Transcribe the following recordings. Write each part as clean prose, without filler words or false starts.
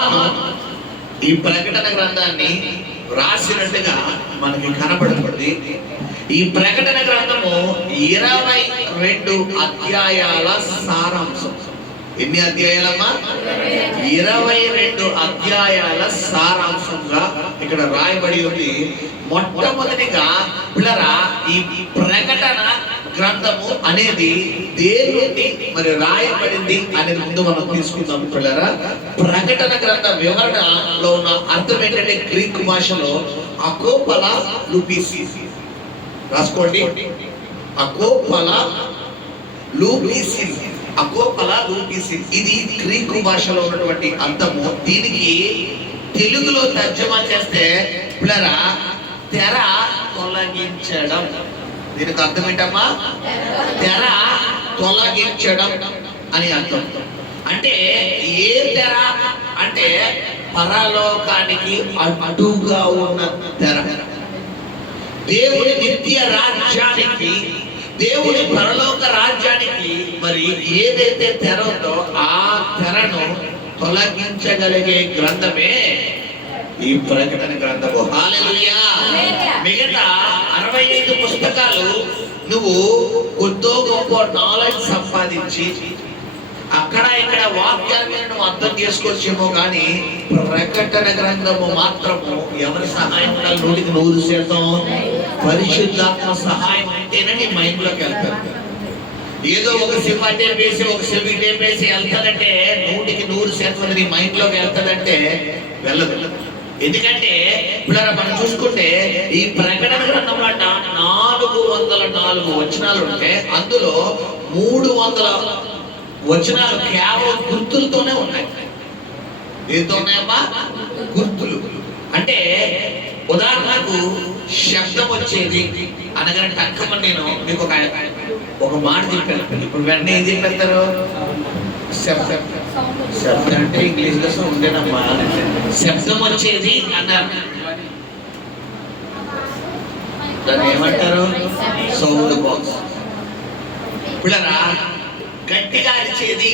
యోహాను ఈ ప్రకటన గ్రంథాన్ని రాసినట్టుగా మనకి కనబడుతుంది. ఈ ప్రకటన గ్రంథము 22 అధ్యాయాల సారాంశం. ఎన్ని అధ్యాయాలమ్మా? 22 అధ్యాయాల సారాంశంగా ఇక్కడ రాయబడి ఉంది. మొట్టమొదటిగా పిల్లరా, ఈ ప్రకటన గ్రంథము అనేది దేవుని మరి రాయబడింది అనేది ముందు మనం తీసుకుందాం పిల్లరా. ప్రకటన గ్రంథ వివరణలో ఉన్న అర్థం ఏంటంటే గ్రీక్ భాషలో అకోపల లూపిసి. రాసుకోండి, అకోపల లూపిసి. అకోపల లూపిసి ఇది గ్రీకు భాషలో ఉన్నటువంటి అర్థము. దీనికి తెలుగులో తర్జమా చేస్తే పిల్లరా తెర తొలగించడం. దీనికి అర్థం ఏంటమ్మా? తెర తొలగించడం అని అర్థం. అంటే ఏ తెర అంటే పరలోకానికి అడ్డుగా ఉన్న తెర. దేవుని నిత్య రాజ్యానికి, దేవుని పరలోక రాజ్యానికి మరి ఏదైతే తెర ఉందో ఆ తెరను తొలగించగలిగే గ్రంథమే ఈ ప్రకటన గ్రంథము. హల్లెలూయా. మిగతా 65 పుస్తకాలు నువ్వు కొద్దో గొప్ప నాలెడ్జ్ సంపాదించి అక్కడ ఇక్కడ వాక్యాన్ని నువ్వు అర్థం చేసుకోవచ్చేమో, కానీ ప్రకటన గ్రంథము మాత్రము ఎవరి సహాయం ఉండాలి? 100% పరిశుద్ధాత్మ సహాయం ఉంటేనే నీ మైండ్ లోకి వెళ్తారు. ఏదో ఒక సినిమా టేప్ వేసి ఒక సెల్ఫీ టేప్ వేసి వెళ్తాదంటే 100% నీ మైండ్ లోకి వెళ్తాదంటే వెళ్ళదు. ఎందుకంటే ఇప్పుడు మనం చూసుకుంటే ఈ ప్రకటన గ్రంథంలో 404 వచనాలు ఉంటే అందులో 300 వచనాలు కేవలం గుర్తులతోనే ఉన్నాయి. ఏదో ఉన్నాయమ్మా? గుర్తులు. అంటే ఉదాహరణకు శబ్దం వచ్చేది అనగానే టక్కమని నేను మీకు ఒక మాట చెప్పాను. ఇప్పుడు వెంటనే ఏం చెప్పేస్తారు? శబ్దం. శబ్దం అంటే ఇంగ్లీష్ లో ఉండేనమ్మా. శబ్దం వచ్చేది అన్నారు. దాన్ని ఏమంటారు? Sound box. పిల్లరా గట్టిగా అరిచేది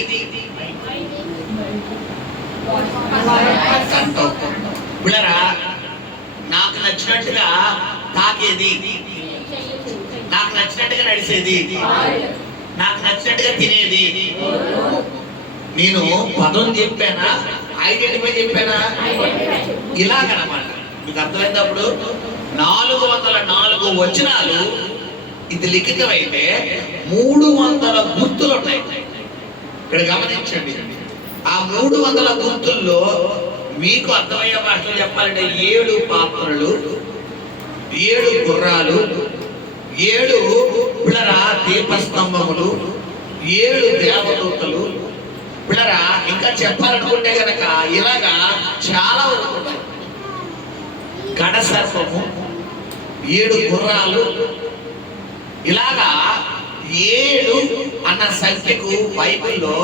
కంఠం. పిల్లరా నాకు నచ్చినట్టుగా తాకేది, నాకు నచ్చినట్టుగా నడిచేది, నాకు నచ్చినట్టుగా తినేది. నేను పదం చెప్పానా, ఐడెంటిఫై చెప్పానా? ఇలాగనమాట. మీకు అర్థమైనప్పుడు 404 వచనాలు ఇది లిఖితం అయితే 300 గుర్తులు ఉన్నాయి. ఇక్కడ గమనించండి. ఆ 300 గుర్తుల్లో మీకు అర్థమయ్యే భాషలో చెప్పాలంటే 7 పాత్రలు, 7 గుర్రాలు, 7 పిల్లరా దీపస్తంభములు, 7 దేవదూతలు. పిల్లరా ఇంకా చెప్పాలనుకుంటే గనక ఇలాగా చాలా ఉన్నాయి. గడసర్పము, 7 గుర్రాలు, ఇలాగా 7 అన్న సంఖ్యకు బైబిల్లో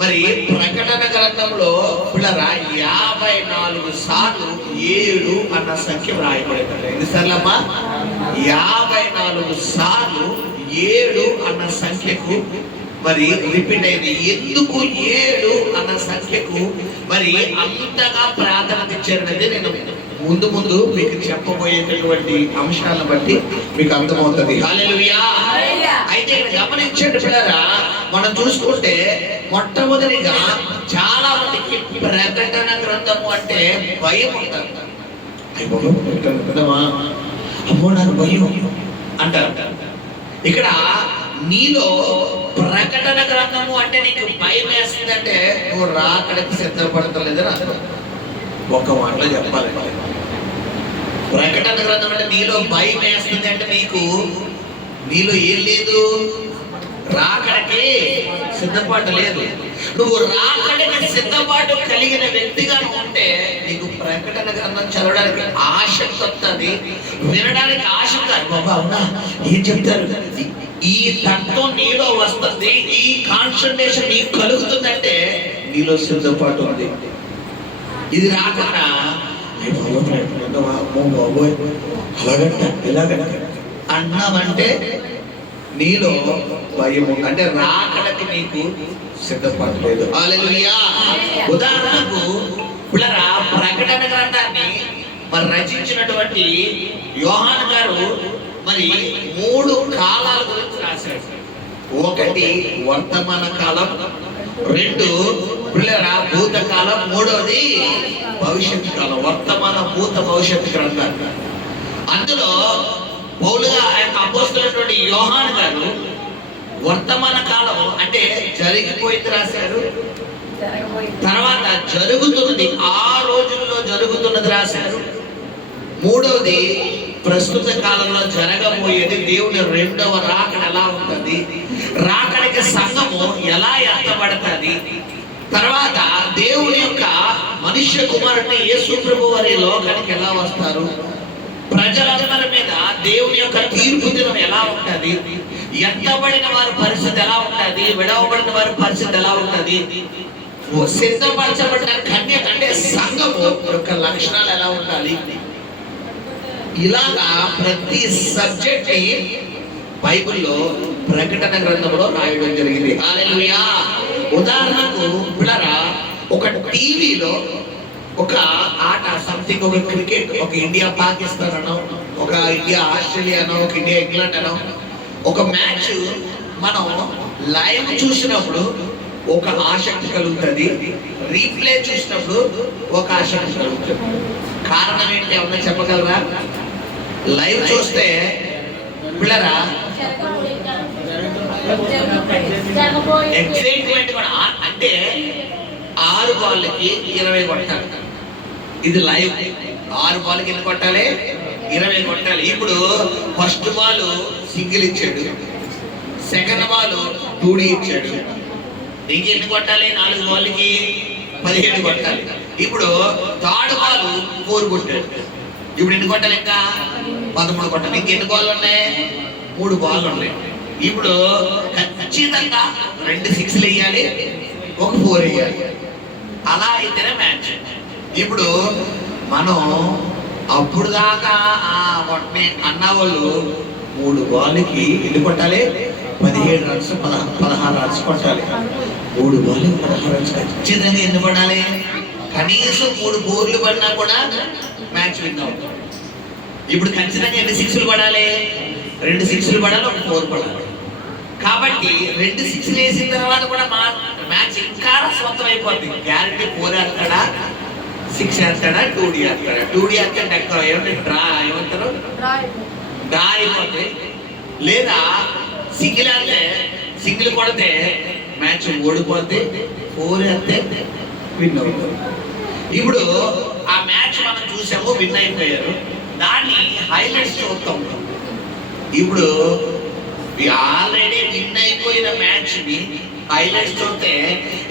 మరి ప్రకటన గ్రంథంలో పిల్లరా 54 సార్లు 7 అన్న సంఖ్య రాయబడింది. ఎన్నిసార్లమ్మా? 54 సార్లు 7 అన్న సంఖ్యకు మరి రిపీట్ అయింది. ఎందుకు 7 అన్న సంఖ్యకు మరి అంతగా ప్రాధాన్యత ఇచ్చారనేది నేను ముందు ముందు మీకు చెప్పబోయేటటువంటి అంశాలను బట్టి మీకు అర్థమవుతుంది. హల్లెలూయా. అయితే ఇక్కడ గమనించండి పిల్లరా, మనం చూసుకుంటే మొట్టమొదటిగా చాలా మందికి ప్రకటన గ్రంథము అంటే భయం ఉంటుంది. అమ్మో నాకు భయం అంటారు. ఇక్కడ నీలో ప్రకటన గ్రంథము అంటే నీకు భయం వేస్తుందంటే నువ్వు రాకడానికి సిద్ధపడతలేదని అర్థం. ఒక మాటలో చెప్పాలంటే ప్రకటన గ్రంథం అంటే నీలో భయం వేస్తుంది అంటే నీలో ఏం లేదు? రాకడికి సిద్ధపాటు లేదు. నువ్వు రాకడికి సిద్ధపాటు కలిగిన వ్యక్తిగా ఉంటే నీకు ప్రకటన గ్రంథం చదవడానికి ఆసక్తి వస్తుంది, వినడానికి ఆసక్తి. బాబా అవునా, ఏం చెప్తారు? ఈ తత్వం నీలో వస్తుంది, ఈ కాన్సన్ట్రేషన్ నీకు కలుగుతుందంటే నీలో సిద్ధపాటు ఉంది. ఇది రాకుండా అలాగంట ఇలాగంట అన్నామంటే నీలో భయం అంటే రాకడకి నీకు సిద్ధపడలేదు. హల్లెలూయా. ఉదాహరణకు పిల్లరా ప్రకటన గ్రంథాన్ని మరి రచించినటువంటి యోహాను గారు మరి 3 కాలాల గురించి రాశారు. ఒకటి వర్తమాన కాలం, 2 పిల్లరా భూతకాలం, 3వది భవిష్యత్తు కాలం. వర్తమాన, భూత, భవిష్యత్తు గ్రంథాలు. అందులో పౌలుగా ఆయన అపోస్తలుడైనటువంటి యోహాను గారు వర్తమాన కాలం అంటే జరిగిపోయింది రాశారు. తర్వాత జరుగుతున్నది, ఆ రోజుల్లో జరుగుతున్నది రాశారు. 3వది ప్రస్తుత కాలంలో జరగబోయేది, దేవుని 2వ రాకడ ఎలా ఉంటుంది, రాకడికి సంఘము ఎలా ఎత్తబడుతుంది, తర్వాత దేవుని యొక్క మనుష్య కుమారుని యేసు ప్రభువు వారి లోకానికి ఎలా వస్తారు, ప్రజలందరి మీద దేవుని యొక్క తీర్పు దినం ఎలా ఉంటుంది, ఎత్తబడిన వారి పరిస్థితి ఎలా ఉంటుంది, విడవబడిన వారి పరిస్థితి ఎలా ఉంటుంది, సిద్ధపరచబడిన కన్య అంటే సంఘము యొక్క లక్షణాలు ఎలా ఉండాలి, ఇలాగా ప్రతి సబ్జెక్ట్ ని బైబిల్లో ప్రకటన గ్రంథంలో రాయడం జరిగింది. హల్లెలూయా. ఉదాహరణకు పిల్లరా, ఒక టీవీలో ఒక ఆట, సంథింగ్, ఒక క్రికెట్, ఒక ఇండియా పాకిస్తాన్ అనో, ఒక ఇండియా ఆస్ట్రేలియా అనో, ఒక ఇండియా ఇంగ్లాండ్ అనో, ఒక మ్యాచ్ మనం లైవ్ చూసినప్పుడు ఒక ఆసక్తి కలుగుతుంది, రీప్లే చూసినప్పుడు ఒక ఆసక్తి కలుగుతుంది. కారణం ఏంటి ఏమన్నా చెప్పగలరా? లైవ్ చూస్తే పిల్లరా ఎక్సైట్మెంట్ కూడా, అంటే 6 బాల్కి 20 కొట్టాలి. ఇది లైవ్. 6 బాల్కి ఎన్ని కొట్టాలి? 20 కొట్టాలి. ఇప్పుడు ఫస్ట్ బాల్ సింగిల్ ఇచ్చాడు, సెకండ్ బాల్ 2D ఇచ్చాడు, ఇంక ఎన్ని కొట్టాలి? 4 బాల్కి 17 కొట్టాలి. ఇప్పుడు థర్డ్ బాల్ 4 కొట్టాడు, ఇప్పుడు ఎన్ని కొట్టాలి? ఇంకా 13 కొట్టాలి. ఇంక ఎన్ని బాల్ ఉన్నాయి? 3 బాల్ ఉన్నాయి. ఇప్పుడు ఖచ్చితంగా 2 6లు వేయాలి, ఒక 4 వేయాలి. అలా అయితేనే మ్యాచ్. ఇప్పుడు మనం అప్పుడు దాకా అన్న వాళ్ళు 3 బాల్కి ఎన్ని కొట్టాలి? 17 రన్స్, 16 రన్స్ కొట్టాలి. 3 బాల్కి 16 రన్స్ ఖచ్చితంగా ఎన్ని పడాలి? కనీసం 3 బోర్లు పడినా కూడా మ్యాచ్ విన్ అవుతుంది. ఇప్పుడు ఖచ్చితంగా ఎన్ని 6లు పడాలి? 2 6లు పడాలి, ఒక 4 పడాలి. కాబట్టి 2 6లు వేసిన తర్వాత కూడా మా మ్యాచ్ ఇంకా సొంతం అయిపోతుంది. Guarantee 4 వేస్తాడా, 6 వేస్తాడా, 2D వేస్తాడా? 2D వేస్తే ఏమంటే డ్రా, ఏమంటారు, డ్రా అయిపోతుంది. లేదా సింగిల్ వేస్తే, సింగిల్ కొడితే మ్యాచ్ ఓడిపోతే, 4 వేస్తే విన్ అవుతుంది. ఇప్పుడు ఆ మ్యాచ్ మనం చూసాము, విన్ అయిపోయారు. దాన్ని హైలైట్స్ చూస్తాం. ఇప్పుడు ఆల్రెడీ విన్ అయిపోయిన మ్యాచ్ ని హైలైట్స్ చూస్తే,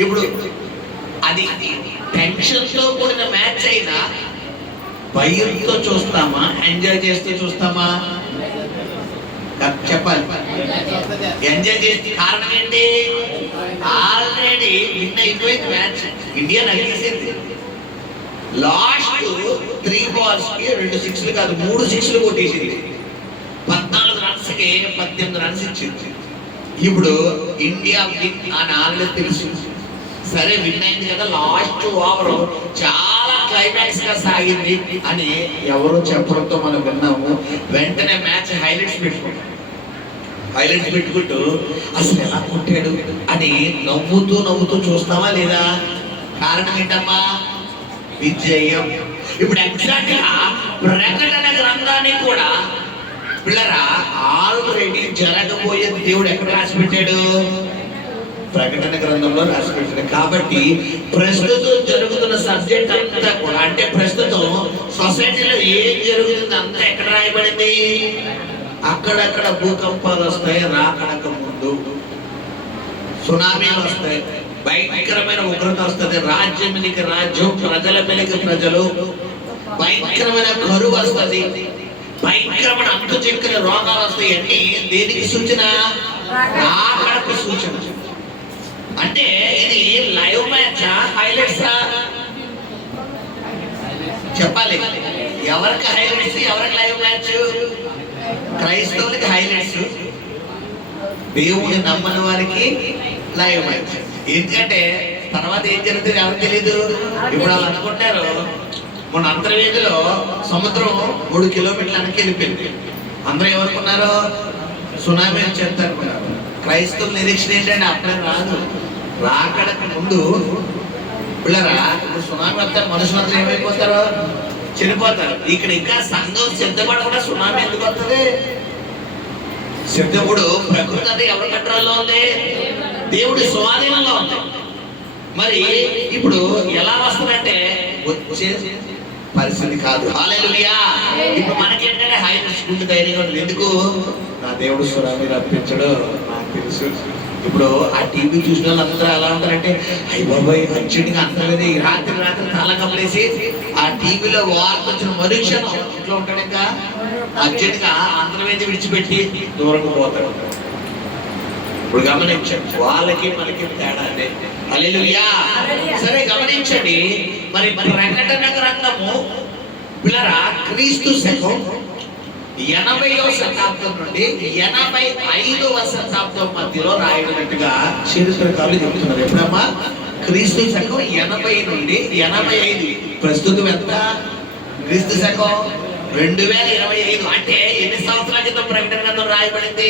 ఇప్పుడు అది టెన్షన్ తో కూడిన మ్యాచ్ అయినా భయంతో చూస్తామా, ఎంజాయ్ చేస్తూ చూస్తామా? చెప్పాలి. ఎంజాయ్ చేస్తే కారణం ఏంటి? ఆల్రెడీ విన్ అయిపోయింది మ్యాచ్, ఇండియా నడిచేసింది. లాస్ట్ 3 బాల్స్కి 2 6లు కాదు, 3 6లు కొట్టేసింది. 14 రన్స్కి 18 రన్స్ ఇచ్చింది. ఇప్పుడు ఇండియా విన్ అని ఆల్రెడీ తెలుసు. సరే విన్ అయింది కదా, లాస్ట్ ఓవర్ చాలా క్లైమాక్స్ గా సాగింది అని ఎవరో చెప్పడంతో మనం విన్నాము. వెంటనే మ్యాచ్ హైలైట్స్ పెట్టుకుంటూ అసలు ఎలా కొట్టాడు అని నవ్వుతూ చూస్తామా లేదా? కారణం ఏంటమ్మా? విజయం. ఇప్పుడు ఎగ్జాక్ట్ గా ప్రకటన గ్రంథాన్ని కూడా పిల్లరా ఆల్రెడీ జరగబోయే దేవుడు ఎక్కడ రాసి పెట్టాడు? ప్రకటన గ్రంథంలో రాసి పెట్టాడు. కాబట్టి ప్రస్తుతం జరుగుతున్న సబ్జెక్ట్ అంతా కూడా, అంటే ప్రస్తుతం సొసైటీలో ఏం జరుగుతుంది అంతా ఎక్కడ రాయబడింది? అక్కడక్కడ భూకంపాలు వస్తాయి, రాకడక ముందు సునామీలు వస్తాయి, భయంకరమైన ఉగ్రత వస్తుంది, రాజ్యం మీదకి రాజ్యం, ప్రజల మీదకి ప్రజలు, భయంకరమైన కరువు వస్తుంది, భయంకరమైన అంతు చెక్కల రోగాలు వస్తాయి. అన్ని దేనికి సూచన? రాకడకు సూచన. అంటే ఇది లైవ్ మ్యాచ్, హైలైట్స్ చెప్పాలి. ఎవరికి హైలైట్స్, ఎవరికి లైవ్ మ్యాచ్? క్రైస్తవులకి హైలైట్స్, దేవుని నమ్మని వారికి లైవ్ మ్యాచ్. ఎందుకంటే తర్వాత ఏం జరుగుతుంది ఎవరికి తెలియదు. ఇప్పుడు వాళ్ళు అనుకుంటారు మన అంతర్వేదిలో సముద్రం 3 కిలోమీటర్లు వెనక్కి వెళ్ళిపోయింది. అందరూ ఏమనుకున్నారు, సునామీ అని చెప్తారు. క్రైస్తవుల నిరీక్షణ ఏంటంటే అప్పుడే రాదు, రాకడకు ముందు పిల్లరా ఇప్పుడు సునామీ వస్తే మనుషులందరూ ఏమైపోతారో చనిపోతారు. ఇక్కడ ఇంకా సంఘం సిద్ధపడకుండా సునామీ ఎందుకు వస్తుంది? సిద్ధముడు ప్రకృతి అంటే ఎవరి కంట్రోల్లో ఉంది? దేవుడి స్వాధీనంలో ఉంది. మరి ఇప్పుడు ఎలా వస్తుందంటే వచ్చే పరిస్థితి కాదు. హల్లెలూయా. ఇప్పుడు మనకేంటంటే హై స్కూల్ ధైర్యంగా ఉంది. ఎందుకు? నా దేవుడు సునామీ రప్పించడు నాకు తెలుసు. ఇప్పుడు ఆ టీవీ చూసిన వాళ్ళందరూ ఎలా ఉంటారంటే అయ్య బాబాయ్ అర్జెంట్గా అంతలేదు రాత్రి తల కప్పలేసి ఆ టీవీలో వార్త వచ్చిన మరుక్షణం ఇంట్లో ఉంటాడు, ఇంకా అర్జెంట్గా అంతర్వేది విడిచిపెట్టి దూరంగా పోతాడు. ఇప్పుడు గమనించండి, వాళ్ళకి మనకి తేడా అదే. హల్లెలూయా. సరే గమనించండి, మరి ప్రకటన గ్రంథము పిల్లరా క్రీస్తు శకం 80వ శతాబ్దం నుండి 85వ శతాబ్దం మధ్యలో రాయబడినట్టుగా చరిత్రకారులు చెప్తున్నారు. ఎప్పుడమ్మా? క్రీస్తు శకం 80 నుండి 85. ప్రస్తుతం ఎంత? క్రీస్తు శకం 2025. అంటే ఎన్ని సంవత్సరాల క్రితం ప్రకటన గ్రంథం రాయబడింది?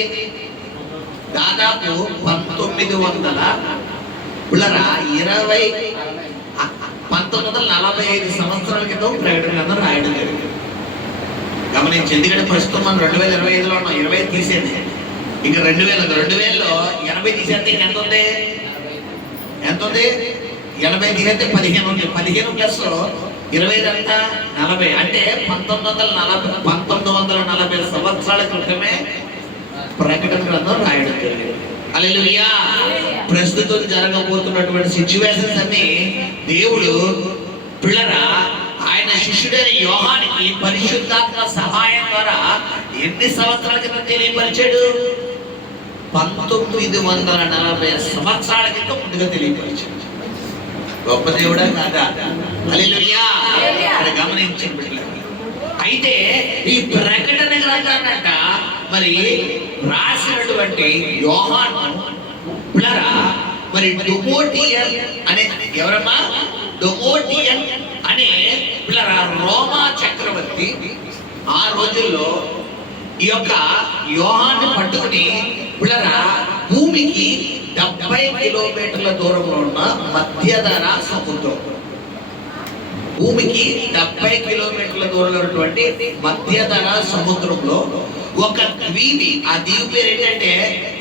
దాదాపు 1945 సంవత్సరాల క్రితం ప్రకటన గ్రంథం రాయడం జరిగింది. గమనించి, ఎందుకంటే ప్రస్తుతం మనం 2025లో ఉన్నాం. 20 తీసేది ఇంకా 2000లో 80 తీసేస్తే ఎంత ఉంది? 80 తీసేస్తే 15 ఉంది. 15 ప్లస్ 20 అంతా 40. అంటే 1940 సంవత్సరాల క్రితమే ప్రకటన గ్రంథం రాయడం జరిగింది. హల్లెలూయా. ప్రస్తుతం జరగబోతున్నటువంటి సిచ్యువేషన్స్ అన్ని దేవుడు పిల్లరా ఆయన శిష్యుడైన యోహానికి పరిశుద్ధాత్మ సహాయం ద్వారా ఎన్ని సంవత్సరాల క్రితం తెలియపరిచాడు? 1940 సంవత్సరాల క్రితం ముందుగా తెలియపరిచాడు. గొప్ప దేవుడా కాదా? హల్లెలూయా. గమనించండి. అయితే ఈ ప్రకటన గ్రంథాన్నట మరి రాసినటువంటి యోహాను పిల్లరా మరి డొమోటియన్ అనే ఎవరమ్మా? డొమోటియన్ అనే పిల్లరా రోమా చక్రవర్తి ఆ రోజుల్లో ఈ యొక్క యోహాన్ని పట్టుకుని పిల్లరా భూమికి 70 కిలోమీటర్ల దూరంలో ఉన్న మధ్యధరా సముద్రం, భూమికి 70 కిలోమీటర్ల దూరంలో ఉన్నటువంటి మధ్యధరా సముద్రంలో ఒక ద్వీపి, ఆ ద్వీపి పేరు ఏంటంటే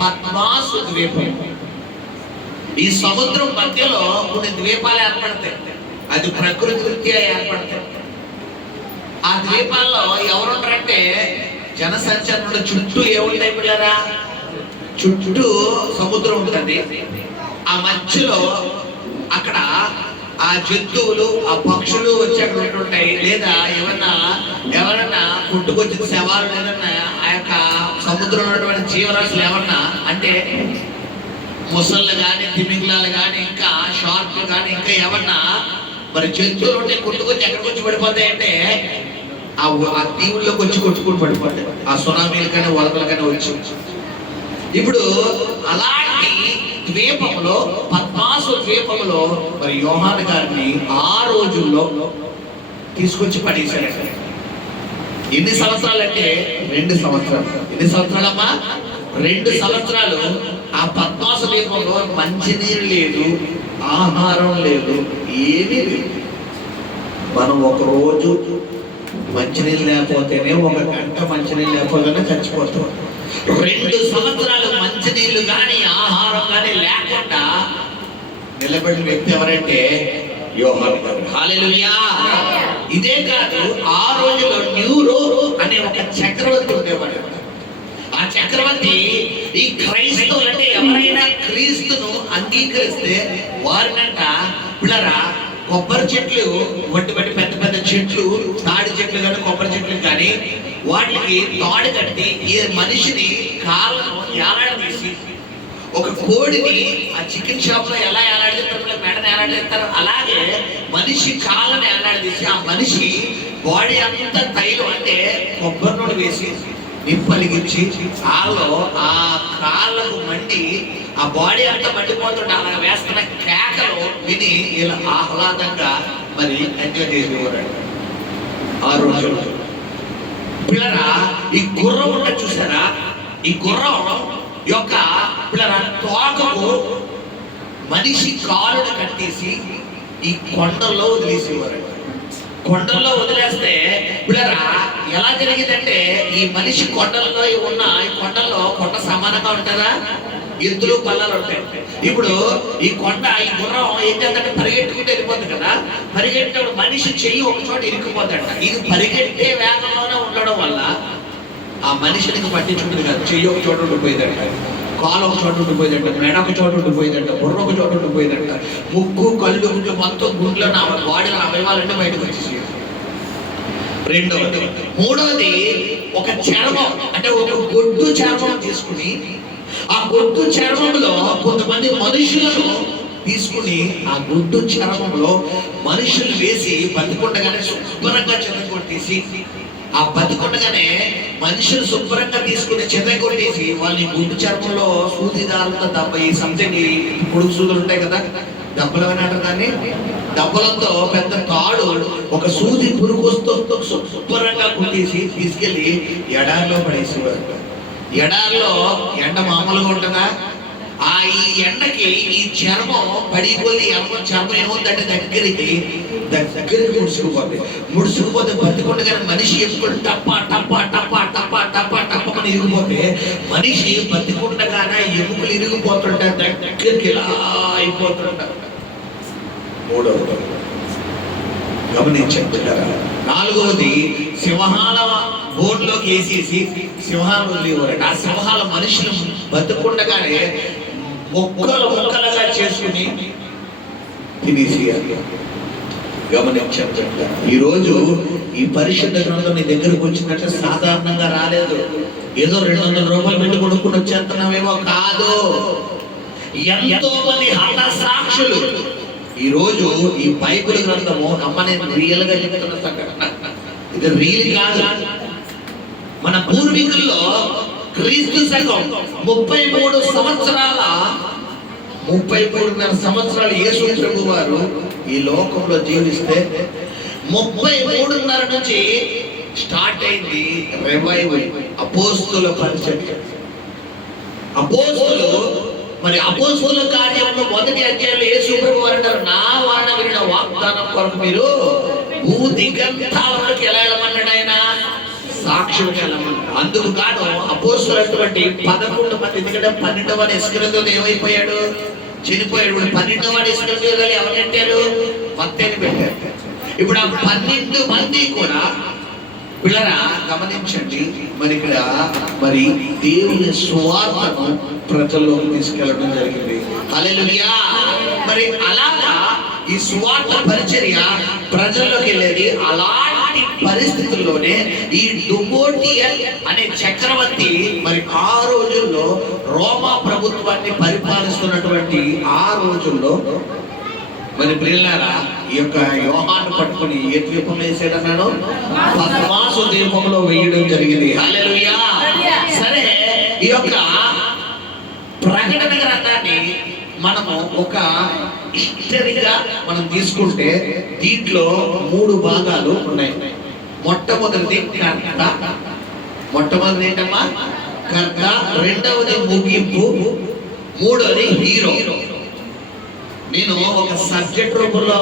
పద్మాసు ద్వీపం. ఈ సముద్రం మధ్యలో కొన్ని ద్వీపాలు ఏర్పడతాయి. అది ప్రకృతి రీత్యా ఏర్పడతాయి. ఆ ద్వీపాల్లో ఎవరుంటారంటే జనసంచారంలో చుట్టూ ఏముంటాయి పిల్లరా? చుట్టూ సముద్రం ఉంటుంది. ఆ మధ్యలో అక్కడ ఆ జంతువులు ఆ పక్షులు వచ్చి అక్కడ ఉంటుంటాయి. లేదా ఎవరన్నా పుట్టుకొచ్చిన శవాలు లేదన్నా ఆ యొక్క సముద్రంలో ఉన్నటువంటి జీవరాశులు ఏమన్నా అంటే ముసళ్ళు కానీ తిమింగలాలు కానీ ఇంకా షార్క్లు కానీ ఇంకా ఏమన్నా మరి జంతువులు ఉంటే పుట్టుకొచ్చి ఎక్కడికి వచ్చి పడిపోతాయంటే ఆ దీవుల్లోకి వచ్చి కొట్టుకుని పడిపోతాయి. ఆ సునామీలు కానీ వరదలు కానీ వచ్చి. ఇప్పుడు అలాంటి ద్వీపంలో పద్మాసు ద్వీపంలో మరి యోహాను గారిని ఆ రోజుల్లో తీసుకొచ్చి పడేశారు. ఎన్ని సంవత్సరాలు అంటే 2 సంవత్సరాలు. ఎన్ని సంవత్సరాలమ్మా? 2 సంవత్సరాలు. ఆ పద్మాసు ద్వీపంలో మంచినీరు లేదు, ఆహారం లేదు, ఏమీ లేదు. మనం ఒక రోజు మంచినీళ్ళు లేకపోతేనే, 1 గంట మంచినీళ్ళు లేకపోతేనే చచ్చిపోతాం. 2 సంవత్సరాలు మంచినీళ్ళు కానీ ఆహారం కానీ లేకుండా నిలబడిన వ్యక్తి ఎవరంటే యోహాను గారు. హల్లెలూయా. ఇదే కాదు, ఆ రోజులో న్యూరో అనే ఒక చక్రవర్తి ఉండేవాడు. ఆ చక్రవర్తి ఈ క్రైస్తవులు అంటే ఎవరైనా క్రీస్తును అంగీకరిస్తే వారినంట పిల్లరా కొబ్బరి చెట్లు వట్టి పెద్ద పెద్ద చెట్లు, తాడి చెట్లు కానీ కొబ్బరి చెట్లు కానీ వాటికి తాడు కట్టి ఈ మనిషిని కాళ్ళను ఏలాడదీసి ఒక కోడిని ఆ చికెన్ షాప్ లో ఎలా ఏలాడేస్తారు, మెడను ఏలాడేస్తారు, అలాగే మనిషి కాళ్ళను ఏలాడదీసి ఆ మనిషి బాడీ అంతా తైలం అంటే కొబ్బరి నూనె వేసి నిప్పలిగించి కాళ్ళలో ఆ కాళ్ళకు మండి ఆ బాడీ అంతా మండిపోతుంటే అలా వేస్తున్న కేకలు విని ఇలా ఆహ్లాదంగా మరి ఎంజాయ్ చేసేవారు ఆ రోజు. పిల్లరా, ఈ గుర్రం ఉన్న చూసారా, ఈ గుర్రం యొక్క పిల్లరా తోకకు మనిషి కాలును కట్టేసి ఈ కొండల్లో వదిలేసేవారు. కొండల్లో వదిలేస్తే పిల్లరా ఎలా జరిగిందంటే, ఈ మనిషి కొండల్లో ఉన్న ఈ కొండల్లో కొండ సమానంగా ఉంటుందా, ఎద్దులు పల్లాలు ఉంటాయి. ఇప్పుడు ఈ కొండ ఈ గుర్రం ఏం చేద్దంటే పరిగెట్టుకుంటూ వెళ్ళిపోతుంది కదా, పరిగెట్టినప్పుడు మనిషి చెయ్యి ఒక చోట ఇరుక్కుపోతాడ. ఇది పరిగెట్టే వేగంలోనే ఉండడం వల్ల ఆ మనిషిని పట్టించుకుంటుంది కదా, చెయ్యి ఒక చోట ఉండిపోయిందంట, కాలు ఒక చోట ఉండిపోయిందంట, మెడ ఒక చోట ఉండిపోయిందంట, బుర్ర ఒక చోట ఉండిపోయిందంట, ముక్కు కళ్ళు గుడ్లు మొత్తం గుడ్లో నా బాడీలో అవయవాలన్నీ బయటకు వచ్చేసి. రెండవది. మూడవది, ఒక చర్మం అంటే ఒక గొడ్డు చర్మం తీసుకుని ఆ గొడ్డు చర్మంలో కొంతమంది మనుషులను తీసుకుని ఆ గొడ్డు చర్మంలో మనుషులు వేసి బతికుండగానే శుభ్రంగా చెదగొట్టేసి, ఆ బతికుండగానే మనుషులు శుభ్రంగా తీసుకుని చెదగొట్టేసి వాళ్ళని గుడ్డు చర్మంలో సూదిదారులతో దెబ్బ సంథింగ్ పొడుగు సూదులు ఉంటాయి కదా, దెబ్బలు అని అంటారు దాన్ని, దెబ్బలతో పెద్ద తాడు ఒక సూది పురుగొస్తూ శుభ్రంగా కుట్టేసి తీసుకెళ్లి ఎడారిలో పడేసేవారు. ఎడారిలో ఎండ మామూలుగా ఉంటుందా, ఈ ఎండకి ఈ చర్మం పడిపోయి చర్మం ఏముందంటే దగ్గరికి ముడుచుకుపోతే బతికుండగానే మనిషి ఎప్పుడు టప్పా టప్పా టప్పా టప్పా టప్పా టప్పని ఇరిగిపోతే మనిషి బతికుండగానే ఎముకలు ఇరిగిపోతుంటా, దగ్గరికి ఇలా అయిపోతుంటారు. మూడవది గమనించండి. నాలుగవది, సింహాల బోర్డులోకి వేసేసి సింహాలు వదిలేవారట. ఆ సింహాల మనుషులు బతుకుండగానే ముక్కలుగా చేసుకుని తినేసేయాలి. గమనించండి. ఈరోజు ఈ పరిశుద్ధ గ్రంథం నీ దగ్గరకు వచ్చినట్టు సాధారణంగా రాలేదు. ఏదో 200 రూపాయలు పెట్టి కొనుక్కుని వచ్చేస్తున్నామేమో కాదు. ఎంతో మంది హతసాక్షులు ఈ రోజు ఈ బైబిల్ గ్రంథము అమ్మ నేను రియల్ గా చెప్తున్న సంఘటన, ఇది రియల్ కాదు. మన పూర్వీకుల్లో క్రీస్తు శకం 33 సంవత్సరాల 33.5 సంవత్సరాలు యేసు ప్రభు వారు ఈ లోకంలో జీవిస్తే 33.5 నుంచి స్టార్ట్ అయింది రివైవల్, అపోస్తుల పరిచర్య. అపోస్తులు మరి అపోస్తుల కార్యంలో మొదటి అధ్యాయంలో యేసు ప్రభు వారు అంటారు, నా వాన వినిన వాగ్దానం కొరకు మీరు భూ దిగంతాల వరకు ఎలా వెళ్ళమన్నాడు ఆయన, సాక్షులుగా వెళ్ళమన్నాడు. అందుకు గాను అపోస్తులైనటువంటి 11 మంది, ఎందుకంటే 12వ ఇస్కరియోతు ఏమైపోయాడు, చనిపోయాడు. 12వ ఇస్కరియోతులో ఎవరు పెట్టారు, మత్తయిని పెట్టారు. ఇప్పుడు ఆ 12 మంది కూడా పిల్లరా గమనించండి, మరి ఇక్కడ మరి దేవుని సువార్తను ప్రజల్లోకి తీసుకెళ్ళడం జరిగింది. హల్లెలూయా. మరి అలాగా ఈ సువార్త పరిచర్య ప్రజల్లోకి వెళ్ళేది. అలాంటి పరిస్థితుల్లోనే ఈ డుమోటియల్ అనే చక్రవర్తి మరి ఆ రోజుల్లో రోమా ప్రభుత్వాన్ని పరిపాలిస్తున్నటువంటి ఆ రోజుల్లో మరి ప్రియులారా ఈ యొక్క యోహాను పట్టుకుని ఏ ద్వీపంలో వేసాడన్నాడు, పద్మాసు ద్వీపంలో వేయడం జరిగింది. హల్లెలూయా. సరే, ఈ యొక్క ప్రకటన గ్రంథాన్ని మనము ఒక హిస్టరీగా మనం తీసుకుంటే దీంట్లో 3 భాగాలు ఉన్నాయి. మొట్టమొదటిది కర్త, మొట్టమొదటి ఏంటమ్మా కర్త, రెండవది ముగింపు, మూడవది హీరో. నేను ఒక సబ్జెక్ట్ రూపంలో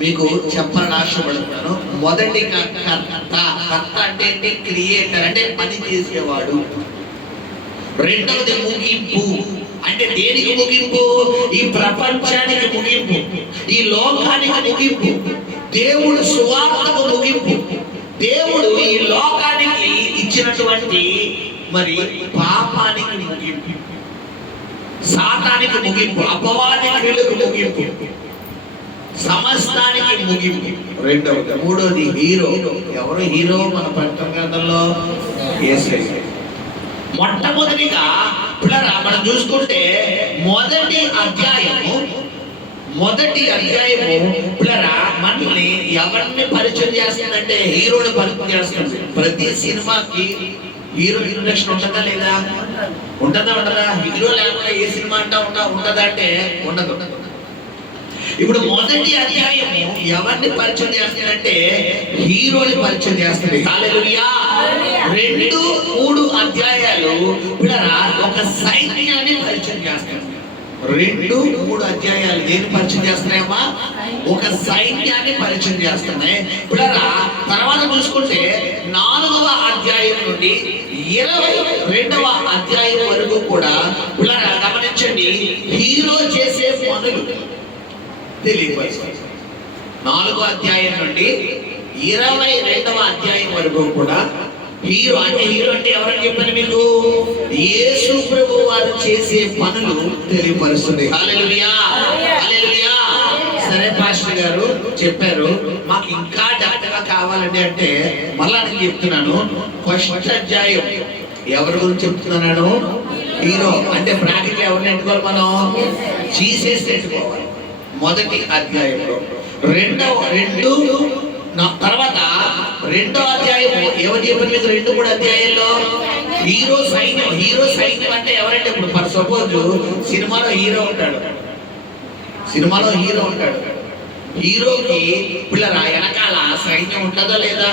మీకు చెప్పాలని ఆశపడుతున్నాను. మొదటి కర్త. కర్త అంటే ఏంటి, క్రియేటర్ అంటే పని చేసేవాడు. రెండవది ముగింపు, అంటే దేనికి ముగింపు, ఈ ప్రపంచానికి ముగింపు, ఈ లోకానికి ముగింపు, దేవుడు సువార్తకు ముగింపు. దేవుడు ఈ లోకానికి ఇచ్చినటువంటి మరి పాపానికి ముగింపు, సాతానికి ముగింపు, అపవాది క్రియలకు ముగింపు, సమస్తానికి ముగింపు. రెండవది. మూడోది హీరో. ఎవరు హీరో మన ప్రకటన గ్రంథంలో? యేసయ్య. మొట్టమొదటిగా పిల్లరా మనం చూసుకుంటే మొదటి అధ్యాయము పిల్లరా మనల్ని ఎవరిని పరిచయం చేస్తుందంటే హీరోని పరిచయం చేస్తుంది. ప్రతి సినిమాకి హీరో ఇంట్రెస్ట్ ఉంటుందా లేదా? ఉంటుందా ఉండదా? హీరో లేకుండా ఏ సినిమా ఉంటుందా అంటే ఉండదు. ఇప్పుడు మొదటి అధ్యాయము ఎవరిని పరిచయం చేస్తుందంటే హీరోని పరిచయం చేస్తుంది. హల్లెలూయా. 2-3 అధ్యాయాలు పిల్లరా ఒక సైన్యాన్ని పరిచయం చేస్తారు. 2-3 అధ్యాయాలు దేని పరిచయం చేస్తున్నాయమ్మా? ఒక సైన్యాన్ని పరిచయం చేస్తున్నాయి పిల్లరా. తర్వాత చూసుకుంటే 4వ అధ్యాయం నుండి 22వ అధ్యాయం వరకు కూడా పిల్లరా గమనించండి, హీరో చేసే పనులు తెలియపరుస్తుంది. 4వ అధ్యాయం నుండి 22వ అధ్యాయం వరకు కూడా హీరో అంటే ఎవరని చెప్పాను మీకు? యేసు ప్రభు వారు చేసే పనులు తెలియపరుస్తుంది. హల్లెలూయా, హల్లెలూయా. సరే పాస్టర్ గారు చెప్పారు, మాకు ఇంకా డెప్త్గా కావాలండి అంటే మళ్ళా నేను చెప్తున్నాను. ఫస్ట్ అధ్యాయం ఎవరి గురించి చెప్తున్నాను? హీరో. అంటే బ్రాకెట్ ఎవరిని ఎట్టుకోవాలి? మనం జీసస్ ఎట్టుకోవాలి. మొదటి అధ్యాయంలో తర్వాత 2వ అధ్యాయం ఎవరు చెప్పారు మీకు? 2-3 అధ్యాయంలో హీరో సైన్యం అంటే ఎవరంటే ఇప్పుడు ఫర్ సపోజ్ సినిమాలో హీరో ఉంటాడు. హీరోకి పిల్లరా వెనకాల సైన్యం ఉంటుందో లేదా?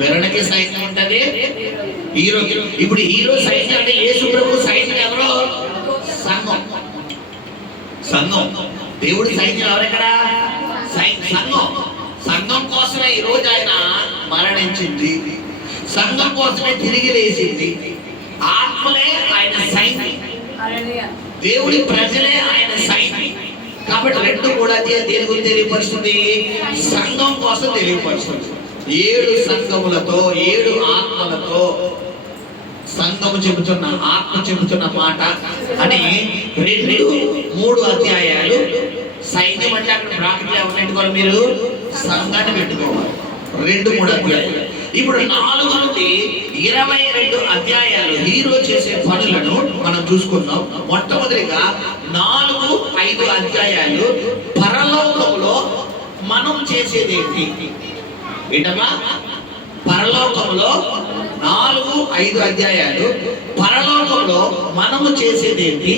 విరణకి సైన్యం ఉంటది హీరోకి. ఇప్పుడు హీరో సైన్యం అంటే యేసు ప్రభు సైన్యం ఎవరో? సంఘం. దేవుడి సైన్యం ఎవరెక్కడ? సంఘం కోసమే ఈ రోజు ఆయన మరణించింది. సంఘం కోసమే తిరిగి లేచింది. ఆత్మలే ఆయన సైన్యం, దేవుడి ప్రజలే ఆయన సైన్యం. కాబట్టి 2 కూడా దేని గురించి తెలియపరుస్తుంది? సంఘం కోసం తెలియపరుస్తుంది. 7 సంఘములతో 7 ఆత్మలతో సంఘము చెబుతున్న ఆత్మ చెబుతున్న మాట అని 2-3 అధ్యాయాలు. సైన్యం అంటే అక్కడ బ్రాకెట్లో ఎవరు పెట్టుకోవాలి? మీరు సంఘాన్ని పెట్టుకోవాలి. 2-3 అధ్యాయాలు. ఇప్పుడు 4 నుండి 22 అధ్యాయాలు హీరో చేసే పనులను మనం చూసుకుందాం. మొట్టమొదటిగా 4-5 అధ్యాయాలు పరలోకంలో మనం చేసేది ఏంటి? ఏంటమ్మా? పరలోకంలో 4-5 అధ్యాయాలు పరలోకంలో మనము చేసేది ఏంటి?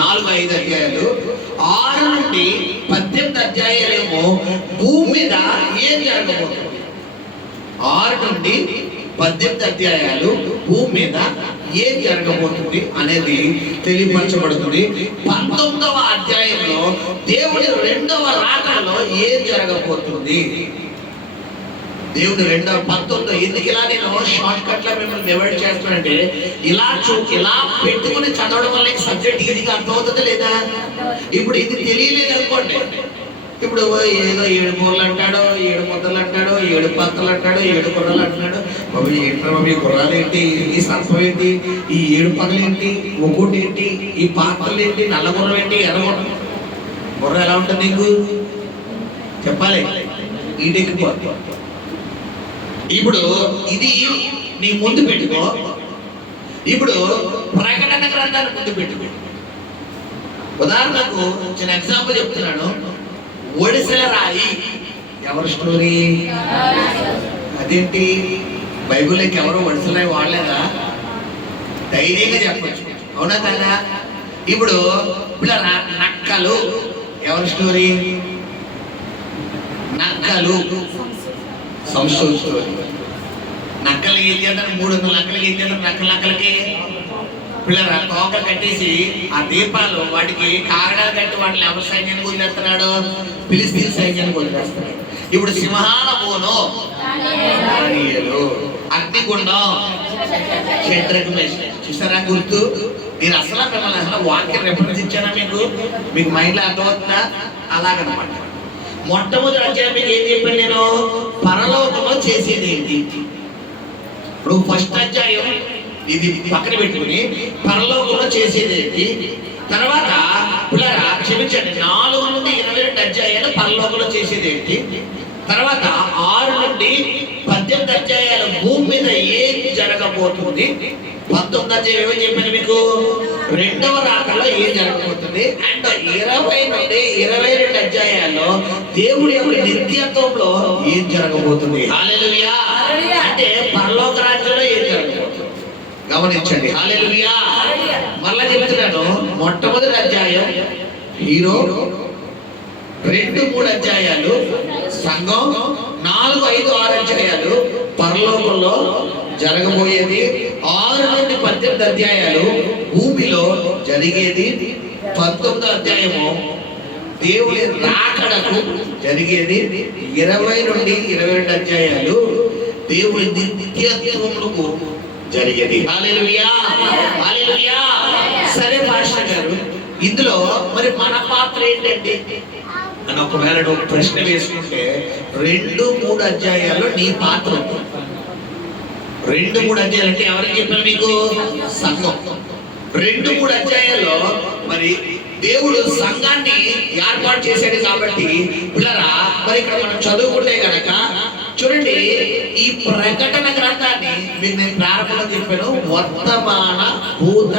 4-5 అధ్యాయాలు. 6 నుండి 18 అధ్యాయాలేమో భూమి మీద ఏం జరగబోతుంది. 6 నుండి 18 అధ్యాయాలు భూమి మీద ఏం జరగబోతుంది అనేది తెలియపరచబడుతుంది. 19వ అధ్యాయంలో దేవుడి 2వ రాకడలో ఏం జరగబోతుంది. దేవుడు 19 ఎందుకు ఇలా నేను షార్ట్ కట్ లా మిమ్మల్ని డివైడ్ చేస్తానంటే ఇలా పెట్టుకుని చదవడం వల్ల సబ్జెక్ట్ ఈజీగా అర్థమవుతుంది లేదా? ఇప్పుడు ఇది తెలియలేదు అనుకోండి, ఇప్పుడు ఏదో 7 మూరలు అంటాడో, 7 ముద్దలు అంటాడో, 7 పక్కలు అంటాడో, 7 గుర్రాలు అంటున్నాడు. బాబు ఏంటో బాబు, ఈ గుర్రాలు ఏంటి, ఈ సర్పం ఏంటి, ఈ 7 పగలు ఏంటి, ఒక్కోటి ఏంటి, ఈ పాత్రలు ఏంటి, నల్ల గుర్రం ఏంటి, ఎర్ర గుర్రం ఎలా ఉంటుంది నీకు చెప్పాలి. ఈడెక్కిపోతుంది. ఇప్పుడు ఇది నీ ముందు పెట్టుకో. ఇప్పుడు ప్రకటన గ్రంథాన్ని ముందు పెట్టుకో. ఉదాహరణకు చిన్న ఎగ్జాంపుల్ చెప్తున్నాను. ఒడిసెల రాయి ఎవరి స్టోరీ? అదేంటి, బైబిల్లోకి ఎవరు ఒడిసెల రాయి వాడలేదా? ధైర్యంగా చెప్పచ్చు, అవునా కదా? ఇప్పుడు నక్కలు ఎవరి స్టోరీ? నక్కలు సంస్కృతి స్టోరీ. నక్కలకి ఏం చేస్తారు? 300 నక్కలకి ఏం చేస్తారు? నక్కలకి పిల్లరా తోకలు కట్టేసి ఆ దీపాలు వాటికి కాగడాలు కట్టి వాటిని ఎవరి సైన్యానికి వదిలేస్తున్నాడు? ఫిలిస్తీన్ సైన్యానికి వదిలేస్తున్నాడు. ఇప్పుడు సింహాల బోను అగ్నిగుండం షడ్రక్ మెషక్ చూసారా? గుర్తు. నేను మిమ్మల్ని వాక్యం రెఫరెన్స్ ఇచ్చానా మీకు మైండ్ లో అర్థమవుతుందా? అలాగనమాట. మొట్టమొదటి అధ్యాయం మీకు ఏం చెప్పాను నేను? పరలోకంలో చేసేది ఏంటి. ఇప్పుడు ఫస్ట్ అధ్యాయం ఇది పక్కన పెట్టుకుని పరలోకంలో చేసేది ఏంటి. తర్వాత పిల్లరా క్షమించండి, 4 నుండి 22 అధ్యాయాలు పరలోకంలో చేసేది ఏంటి. తర్వాత 6 నుండి 18 అధ్యాయాలు భూమి మీద ఏం జరగబోతుంది. 19 అధ్యాయం ఏమని చెప్పాను మీకు? 2వ రాకడలో ఏం జరగబోతుంది. అండ్ 20 నుండి 22 అధ్యాయాల్లో దేవుడి యొక్క నిత్యత్వంలో ఏం జరగబోతుంది. హల్లెలూయా. అంటే పరలోక రాజ్యంలో ఏం జరగబోతుంది. గమనించండి. హల్లెలూయా. మళ్ళా చెప్తున్నాను, మొట్టమొదటి అధ్యాయం హీరో, 2-3 అధ్యాయాలు సంఘం, 4-5-6 అధ్యాయాలు పరలోకంలో జరగబోయేది, 6-18 అధ్యాయాలు భూమిలో జరిగేది, 19వ అధ్యాయము దేవుని రాకడకు జరిగేది, 20-22 అధ్యాయాలు దేవుని నిత్యత్వములకు జరిగేది. హల్లెలూయా, హల్లెలూయా. సరే పాస్టర్ గారు, ఇందులో మరి మన పాత్ర ఏంటంటే అని ఒకవేళ నువ్వు ప్రశ్న వేసుకుంటే, 2-3 అధ్యాయాల్లో నీ పాత్ర ఉంటుంది. 2-3 అధ్యాయాలు అంటే ఎవరికి చెప్పాను మీకు? సంఘం. 2-3 అధ్యాయాల్లో మరి దేవుడు సంఘాన్ని ఏర్పాటు చేశాడు కాబట్టి పిల్లరా, మరి ఇక్కడ మనం చదువుకుంటే గనక చూడండి, ఈ ప్రకటన గ్రంథాన్ని మీకు నేను ప్రారంభంలో చెప్పాను, వర్తమాన భూత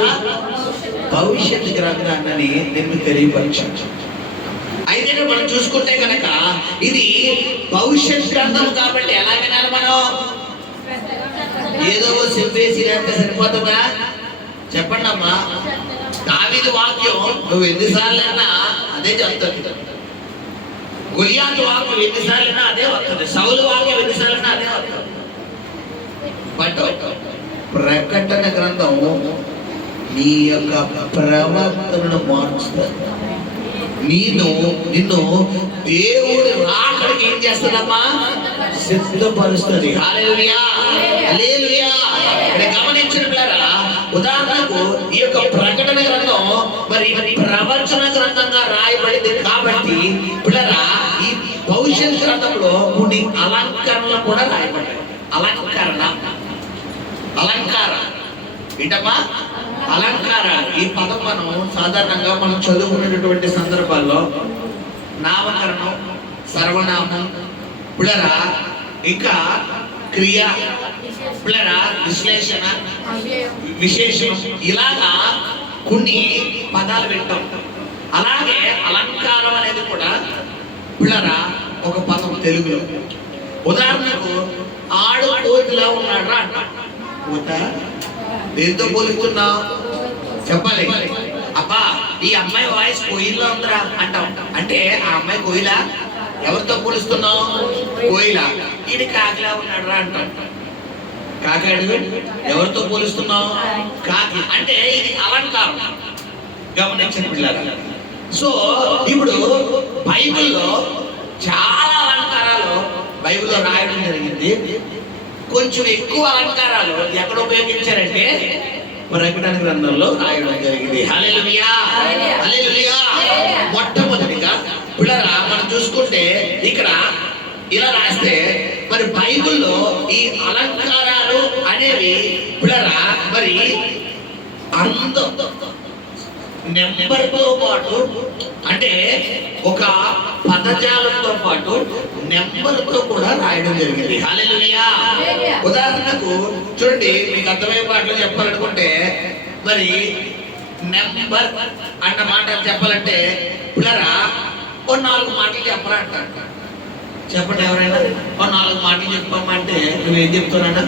భవిష్యత్ గ్రంథాన్ని నేను మీకు తెలియపరిచాను. అయితే మనం చూసుకుంటే కనుక ఇది భవిష్యత్ గ్రంథం కాబట్టి ఎలా వినాలి మనం? ఏదో చెప్పేసి అంటే సరిపోతుందా? చెప్పండి అమ్మా. దావీదు వాక్యం నువ్వు ఎన్నిసార్లైనా అదే చెప్తుంది, గొలియాతు వాక్యం ఎన్నిసార్లైనా అదే వస్తుంది, సౌలు వాక్యం ఎన్నిసార్లైనా అదే వస్తుంది. బట్ ప్రకటన గ్రంథం నీ యొక్క ప్రవర్తనను మారుస్తుంది. నిన్ను దేవుడు రాకడికి ఏం చేస్తుందమ్మా? సిద్ధపరుస్తుంది. హల్లెలూయా, హల్లెలూయా. గమనించినట్లరా, ఉదాహరణకు ఈ యొక్క ప్రకటన గ్రంథం మరి ప్రవచన గ్రంథంగా రాయబడింది కాబట్టి పిల్లరా, ఈ భవిష్యత్ గ్రంథంలో కొన్ని అలంకరణలు కూడా రాయబడ్డాయి. అలంకార ఏంటమ్మా? అలంకార. ఈ పదం మనం సాధారణంగా మనం చదువుకునేటటువంటి సందర్భాల్లో నామకరణం, సర్వనామం, పిల్లరా, ఇంకా క్రియ, పిల్లరా, విశ్లేషణ, విశేషం, ఇలాగా కొన్ని పదాలు వింటాం. అలాగే అలంకారం అనేది కూడా పిల్లరా ఒక పదం తెలుగులో. ఉదాహరణకు ఆడు కోతిలా ఉన్నాడు రా అంట. దేంతో పోలుస్తున్నావు చెప్పాలి. అబ్బా ఈ అమ్మాయి వాయిస్ కోయిల్లో ఉందిరా అంటాం. అంటే ఆ అమ్మాయి కోయిలా? ఎవరితో పోలుస్తున్నావు? కోయిల. ఇది కాకిలా ఉన్నాడు రా అంటాం. కాకాడు ఎవరితో పోలుస్తున్నావు? కాకి. అంటే ఇది అలంకారం. గమనించండి పిల్లలు. సో ఇప్పుడు బైబిల్లో చాలా అలంకారాలు బైబిల్లో రాయడం జరిగింది. కొంచెం ఎక్కువ అలంకారాలు ఎక్కడ ఉపయోగించారంటే ప్రకటన గ్రంథంలో రాయడం జరిగింది. హల్లెలూయా, హల్లెలూయా. మొట్టమొదటిగా పిల్లరా మనం చూసుకుంటే ఇక్కడ ఇలా రాస్తే మరి బైబిల్లో ఈ అలంకారాలు అనేవి పిల్లరా మరి అందం నెంబర్తో పాటు, అంటే ఒక పదజాలంతో పాటు నెంబర్తో కూడా రాయడం జరిగింది. హల్లెలూయా. ఉదాహరణకు చూడండి, మీకు అర్థమయ్యే మాటలు చెప్పాలనుకుంటే మరి నెంబర్ అన్న మాట చెప్పాలంటే పిల్లరా ఓ 4 మాటలు చెప్పరా అంటారు. చెప్పండి ఎవరైనా ఓ 4 మాటలు చెప్పమంటే నువ్వేం చెప్తున్నా?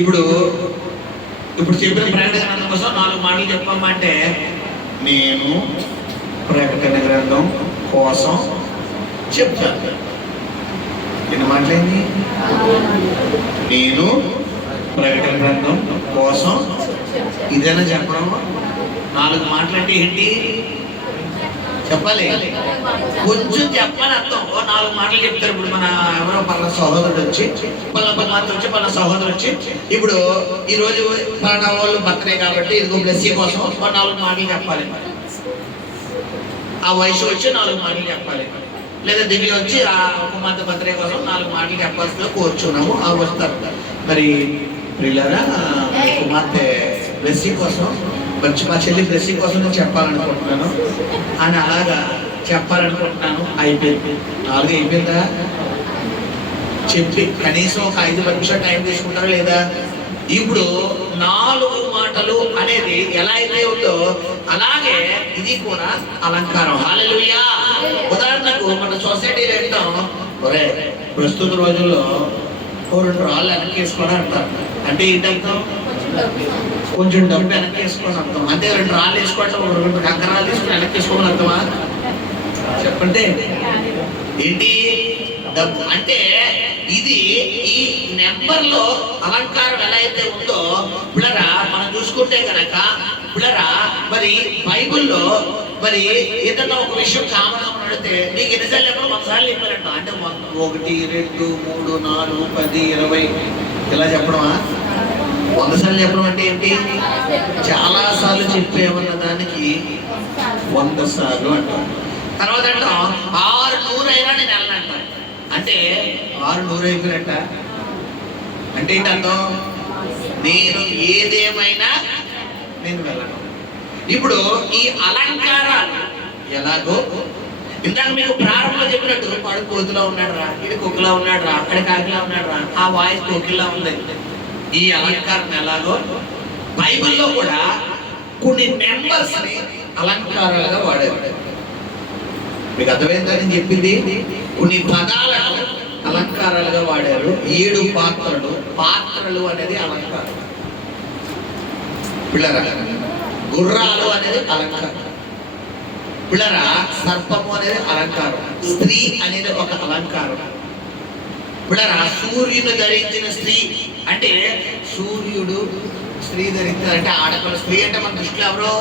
ఇప్పుడు చెప్పిన ప్రకటన గ్రంథం కోసం 4 మాటలు చెప్పమంటే, నేను ప్రకటన గ్రంథం కోసం చెప్తాను. ఎన్ని మాటలేంది? నేను ప్రకటన గ్రంథం కోసం ఇదేనా చెప్పడం? 4 మాటలంటే ఏంటి చెప్పాలి? కొంచెం చెప్పాలి అర్థం. 4 మాటలు చెప్తారు. ఇప్పుడు మన ఎవరో పలానా సహోదరుడు వచ్చి పలానా సహోదరు వచ్చి ఇప్పుడు ఈ రోజు పలానా వాళ్ళు బర్త్డే కాబట్టి ఇదిగో బ్లెస్సింగ్ కోసం 4 మాటలు చెప్పాలి. ఆ వయసు వచ్చి 4 మాటలు చెప్పాలి. లేదా దివ్య వచ్చి ఆ కుమార్తె బర్త్డే కోసం 4 మాటలు చెప్పాల్సిందిగా కోరుచున్నాము. ఆ వస్తారు. మరి ప్రియులారా, కుమార్తె బ్లెస్సింగ్ కోసం మా చెల్లి బ్లెస్సింగ్ కోసం నేను చెప్పాలనుకుంటున్నాను అని అలాగా చెప్పాలనుకుంటున్నాను. అయిపోయింది. 4 అయిపోయిందా? చెప్పి కనీసం ఒక 5 నిమిషాలు టైం తీసుకుంటారా లేదా? ఇప్పుడు 4 మాటలు అనేది ఎలా అయితే ఉందో అలాగే ఇది కూడా అలంకారం. హల్లెలూయా. ఉదాహరణకు మన సొసైటీలో ఏంటో, ఒరే ప్రస్తుత రోజుల్లో ఓ 2 రాళ్ళు వెనక్కేసుకొని అంటారు. అంటే ఏంటంటాం? కొంచెం డబ్బు వెనక్కేసుకొని అర్థం. అంటే 2 రాళ్ళు వేసుకోవటం, 2 కంకరాలు తీసుకుని వెనక్కేసుకోమని అర్థమా? చెప్పండి. ఏంటి డబ్బు అంటే? ఇది ఈ నెంబర్ లో అలంకారం ఎలా అయితే ఉందో పిల్లరా మనం చూసుకుంటే కనుక పిల్లరా మరి బైబిల్లో మరి ఏదన్నా ఒక విషయం కామన్ అడిగితే నీకు ఎన్నిసార్లు చెప్పడం? 100 సార్లు చెప్పారంట. అంటే 1 2 3 4 10 20 ఇలా చెప్పడమా? 100 సార్లు చెప్పడం అంటే ఏంటి? చాలా సార్లు చెప్పేమన్న దానికి 100 సార్లు అంటాం. తర్వాత అంటాం 600 అయినా నేను వెళ్ళనంట. అంటే 600 అయిపోయినట్ట. అంటే ఏంటంటాం? నేను ఏదేమైనా నేను వెళ్ళను. ఇప్పుడు ఈ అలంకారాలు ఎలాగో ఇందాక మీకు ప్రారంభంలో చెప్పినట్టు వాడు కోతులా ఉన్నాడు రా, ఇది కుక్కలా ఉన్నాడు రా, అక్కడ కాకిలా ఉన్నాడు రా, ఆ వాయిస్ కోకిలా ఉంది. ఈ అలంకారం ఎలాగో బైబిల్లో కూడా కొన్ని నెంబర్స్ ని అలంకారాలుగా వాడారు. మీకు అర్థమైందా నేను చెప్పింది? కొన్ని పదాలను అలంకారాలుగా వాడారు. 7 పాత్రలు అనేది అలంకారం. పిల్లరా గుర్రాలు అనేది అలంకారం. పిల్లరా సర్పము అనేది అలంకారం. స్త్రీ అనేది ఒక అలంకారం. పిల్లరా సూర్యుని ధరించిన స్త్రీ అంటే సూర్యుడు స్త్రీ ధరించారంటే ఆడపిల్ల. స్త్రీ అంటే మన దృష్టిలో ఎవరో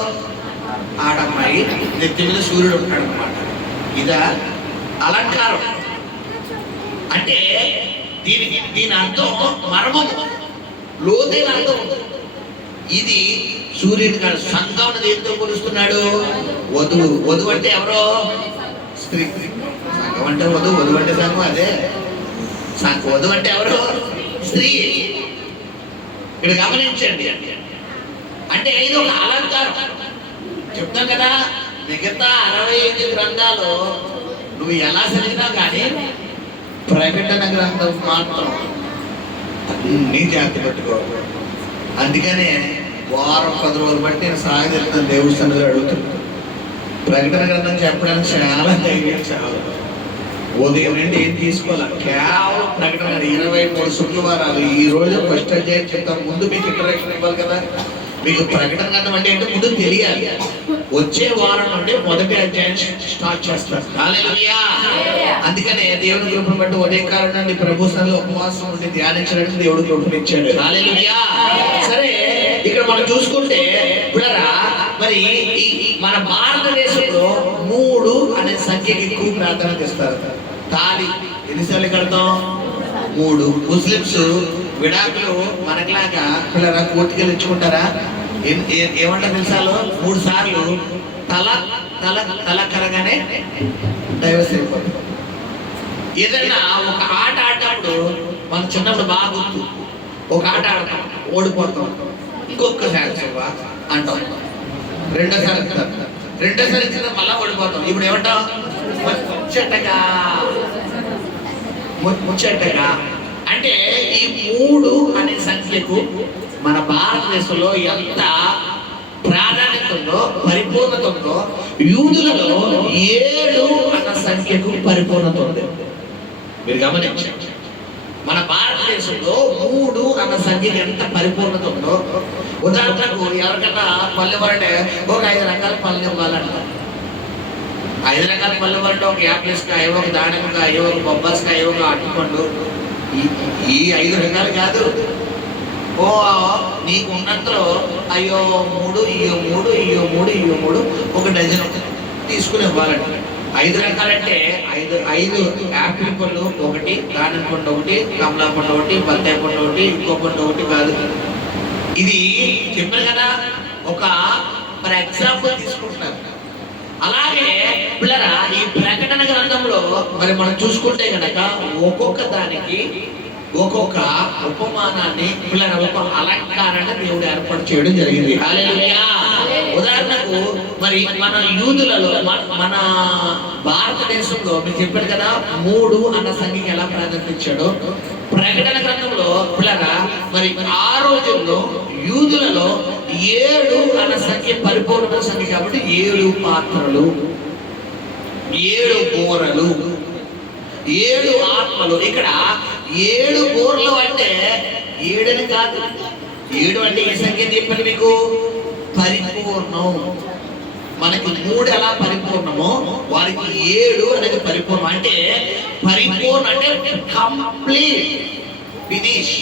ఆడమ్మాయి, నెత్తి మీద సూర్యుడు ఉంటాడు అన్నమాట. ఇదా అలంకారం అంటే? దీని అర్థం మర్మము, లోతైన అర్థం. ఇది సూర్యుని కాదు. సంఘం దేంతో పోలుస్తున్నాడు? వధువు అంటే ఎవరో స్త్రీ. సంఘం అంటే వధువు అంటే సంఘం. అదే వధువు అంటే ఎవరో స్త్రీ. ఇక్కడ గమనించండి. అంటే ఇది ఒక అలంకారం. చెప్తాం కదా మిగతా 65 గ్రంథాలు నువ్వు ఎలా చదివినా కానీ ప్రకటన గ్రంథం మాత్రం అన్ని జాగ్రత్త పెట్టుకోవాలి. అందుకనే వారం 10 రోజులు బట్టి నేను సాగు చెప్తాను. దేవుడి సన్నిధిలో అడుగుతున్నాను. ప్రకటన గ్రంథం చెప్పడానికి చాలా ధైర్యం చాలు. ఉదయం నుండి ఏం తీసుకోవాలి? కేవలం ప్రకటన 23 శుక్రవారాలు. ఈ రోజు ఫస్ట్ అధ్యాయం చెప్తాను. ముందు మీకు ఇంట్రడక్షన్ ఇవ్వాలి కదా. మీకు ప్రకటన గ్రంథం అంటే ఏంటో ముందు తెలియాలి. వచ్చే వారం నుండి మొదటి అధ్యాయం స్టార్ట్ చేస్తారు. హల్లెలూయా. అందుకనే దేవుని కృపను బట్టి ఉదయకాలం నుండి ప్రభు సన్నిధిలో ఉపవాసం ఉండి ధ్యానించడానికి దేవుడు కృపనిచ్చాడు. హల్లెలూయా. సరే ఇక్కడ మనం చూసుకుంటే పిల్లరా మరి మన భారతదేశంలో 3 అనే సంఖ్యకి ఎక్కువ ప్రాధాన్యత ఇస్తారు. తాళి ఎన్నిసార్లు కడతాం? 3. ముస్లిమ్స్ విడాకులు మనకులాగా పిల్లరా కోర్టుకెళ్ళి ఇచ్చుకుంటారా? ఏమంటారు తెలుసాలో? 3 సార్లు తల కరగానే డైవర్స్ అయిపోతుంది. ఏదైనా ఒక ఆట ఆడినప్పుడు మన చిన్నప్పుడు బాగా గుర్తు. ఒక ఆట ఆడతాం, ఓడిపోతాం, ఇంకొకసారి అంటాం, రెండోసారి ఇచ్చిన మళ్ళా ఓడిపోతాం. ఇప్పుడు ఏమంటాం? ముచ్చటగా. అంటే ఈ 3 అనే సంఖ్యకు మన భారతదేశంలో ఎంత ప్రాధాన్యత ఉందో, పరిపూర్ణత ఉందో, యూదులలో 7 అన్న సంఖ్యకు పరిపూర్ణత ఉంది. మీరు గమనించండి. మన భారతదేశంలో 3 అన్న సంఖ్యకి ఎంత పరిపూర్ణత ఉందో. ఉదాహరణకు ఎవరికన్నా పళ్ళు ఇవ్వాలంటే ఒక 5 రకాల పళ్ళు ఇవ్వాలంటారు. 5 రకాల పళ్ళు ఇవ్వాలంటే ఒక యాపిల్స్కాయ, ఒక దానిమ్మకాయ, ఒక బొబ్బాస్కాయ, ఒక అరటిపండు. ఈ 5 రకాలు కాదు. నీకు ఉన్నంతలో అయ్యో 3 ఇయ్యో 3 ఇయ్యో 3 ఇయ్యో 3 ఒక డజన్ తీసుకుని ఇవ్వాలంట. 5 రకాలంటే 5 యాపిల్ పండు ఒకటి, దానిమ్మ పండు ఒకటి, కమలా పండు ఒకటి, బత్తాయి పండు ఒకటి, ఇంకో పండు ఒకటి కాదు. ఇది చెప్పారు కదా, ఒక ఫర్ ఎగ్జాంపుల్ తీసుకుంటున్నారు. అలాగే పిల్లరా ఈ ప్రకటన గ్రంథంలో మరి మనం చూసుకుంటే కనుక ఒక్కొక్క దానికి ఒక్కొక్క ఉపమానాన్ని పిల్లల ఒక అలంకారాన్ని దేవుడు ఏర్పాటు చేయడం జరిగింది. హల్లెలూయా. ఉదాహరణకు మరి మన యూదులలో మన భారతదేశంలో మీకు చెప్పాడు కదా 3 అన్న సంఖ్యకి ఎలా ప్రాధాన్యత ఇచ్చాడో, ప్రకటన గ్రంథంలో పిల్లరా మరి ఆ రోజుల్లో యూదులలో 7 అన్న సంఖ్య పరిపూర్ణ సంఖ్య కాబట్టి 7 పాత్రలు, 7 కూరలు. 7 ఆత్మలు. ఇక్కడ 7 బోర్లు అంటే 7 కాదు. 7 అంటే ఏ సంఖ్య చెప్పాను మీకు? పరిపూర్ణం. మనకి 3 ఎలా పరిపూర్ణమో వారికి 7 అనేది పరిపూర్ణం. అంటే పరిపూర్ణ అంటే కంప్లీట్, ఫినిష్.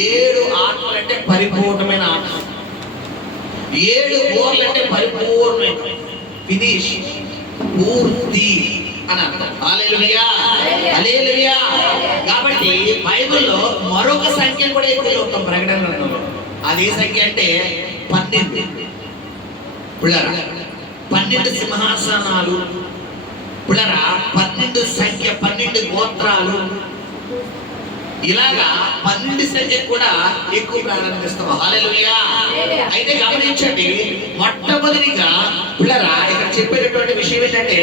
7 ఆత్మలు అంటే పరిపూర్ణమైన ఆత్మ. 7 బోర్లు అంటే పరిపూర్ణమైన, ఫినిష్, పూర్తి అని అర్థం. హల్లెలూయా, హల్లెలూయా. కాబట్టి బైబిల్లో మరొక సంఖ్య కూడా ఎక్కువ చూస్తాం ప్రకటన గ్రంథంలో. అదే సంఖ్య అంటే 12. 12 సింహాసనాలు. 12 సంఖ్య, 12 గోత్రాలు. ఇలాగా 12 సంఖ్య కూడా ఎక్కువ ప్రాధాన్యత ఇస్తాం. హల్లెలూయా. అయితే గమనించండి, మొట్టమొదటిగా పిల్లరా ఇక్కడ చెప్పేటటువంటి విషయం ఏంటంటే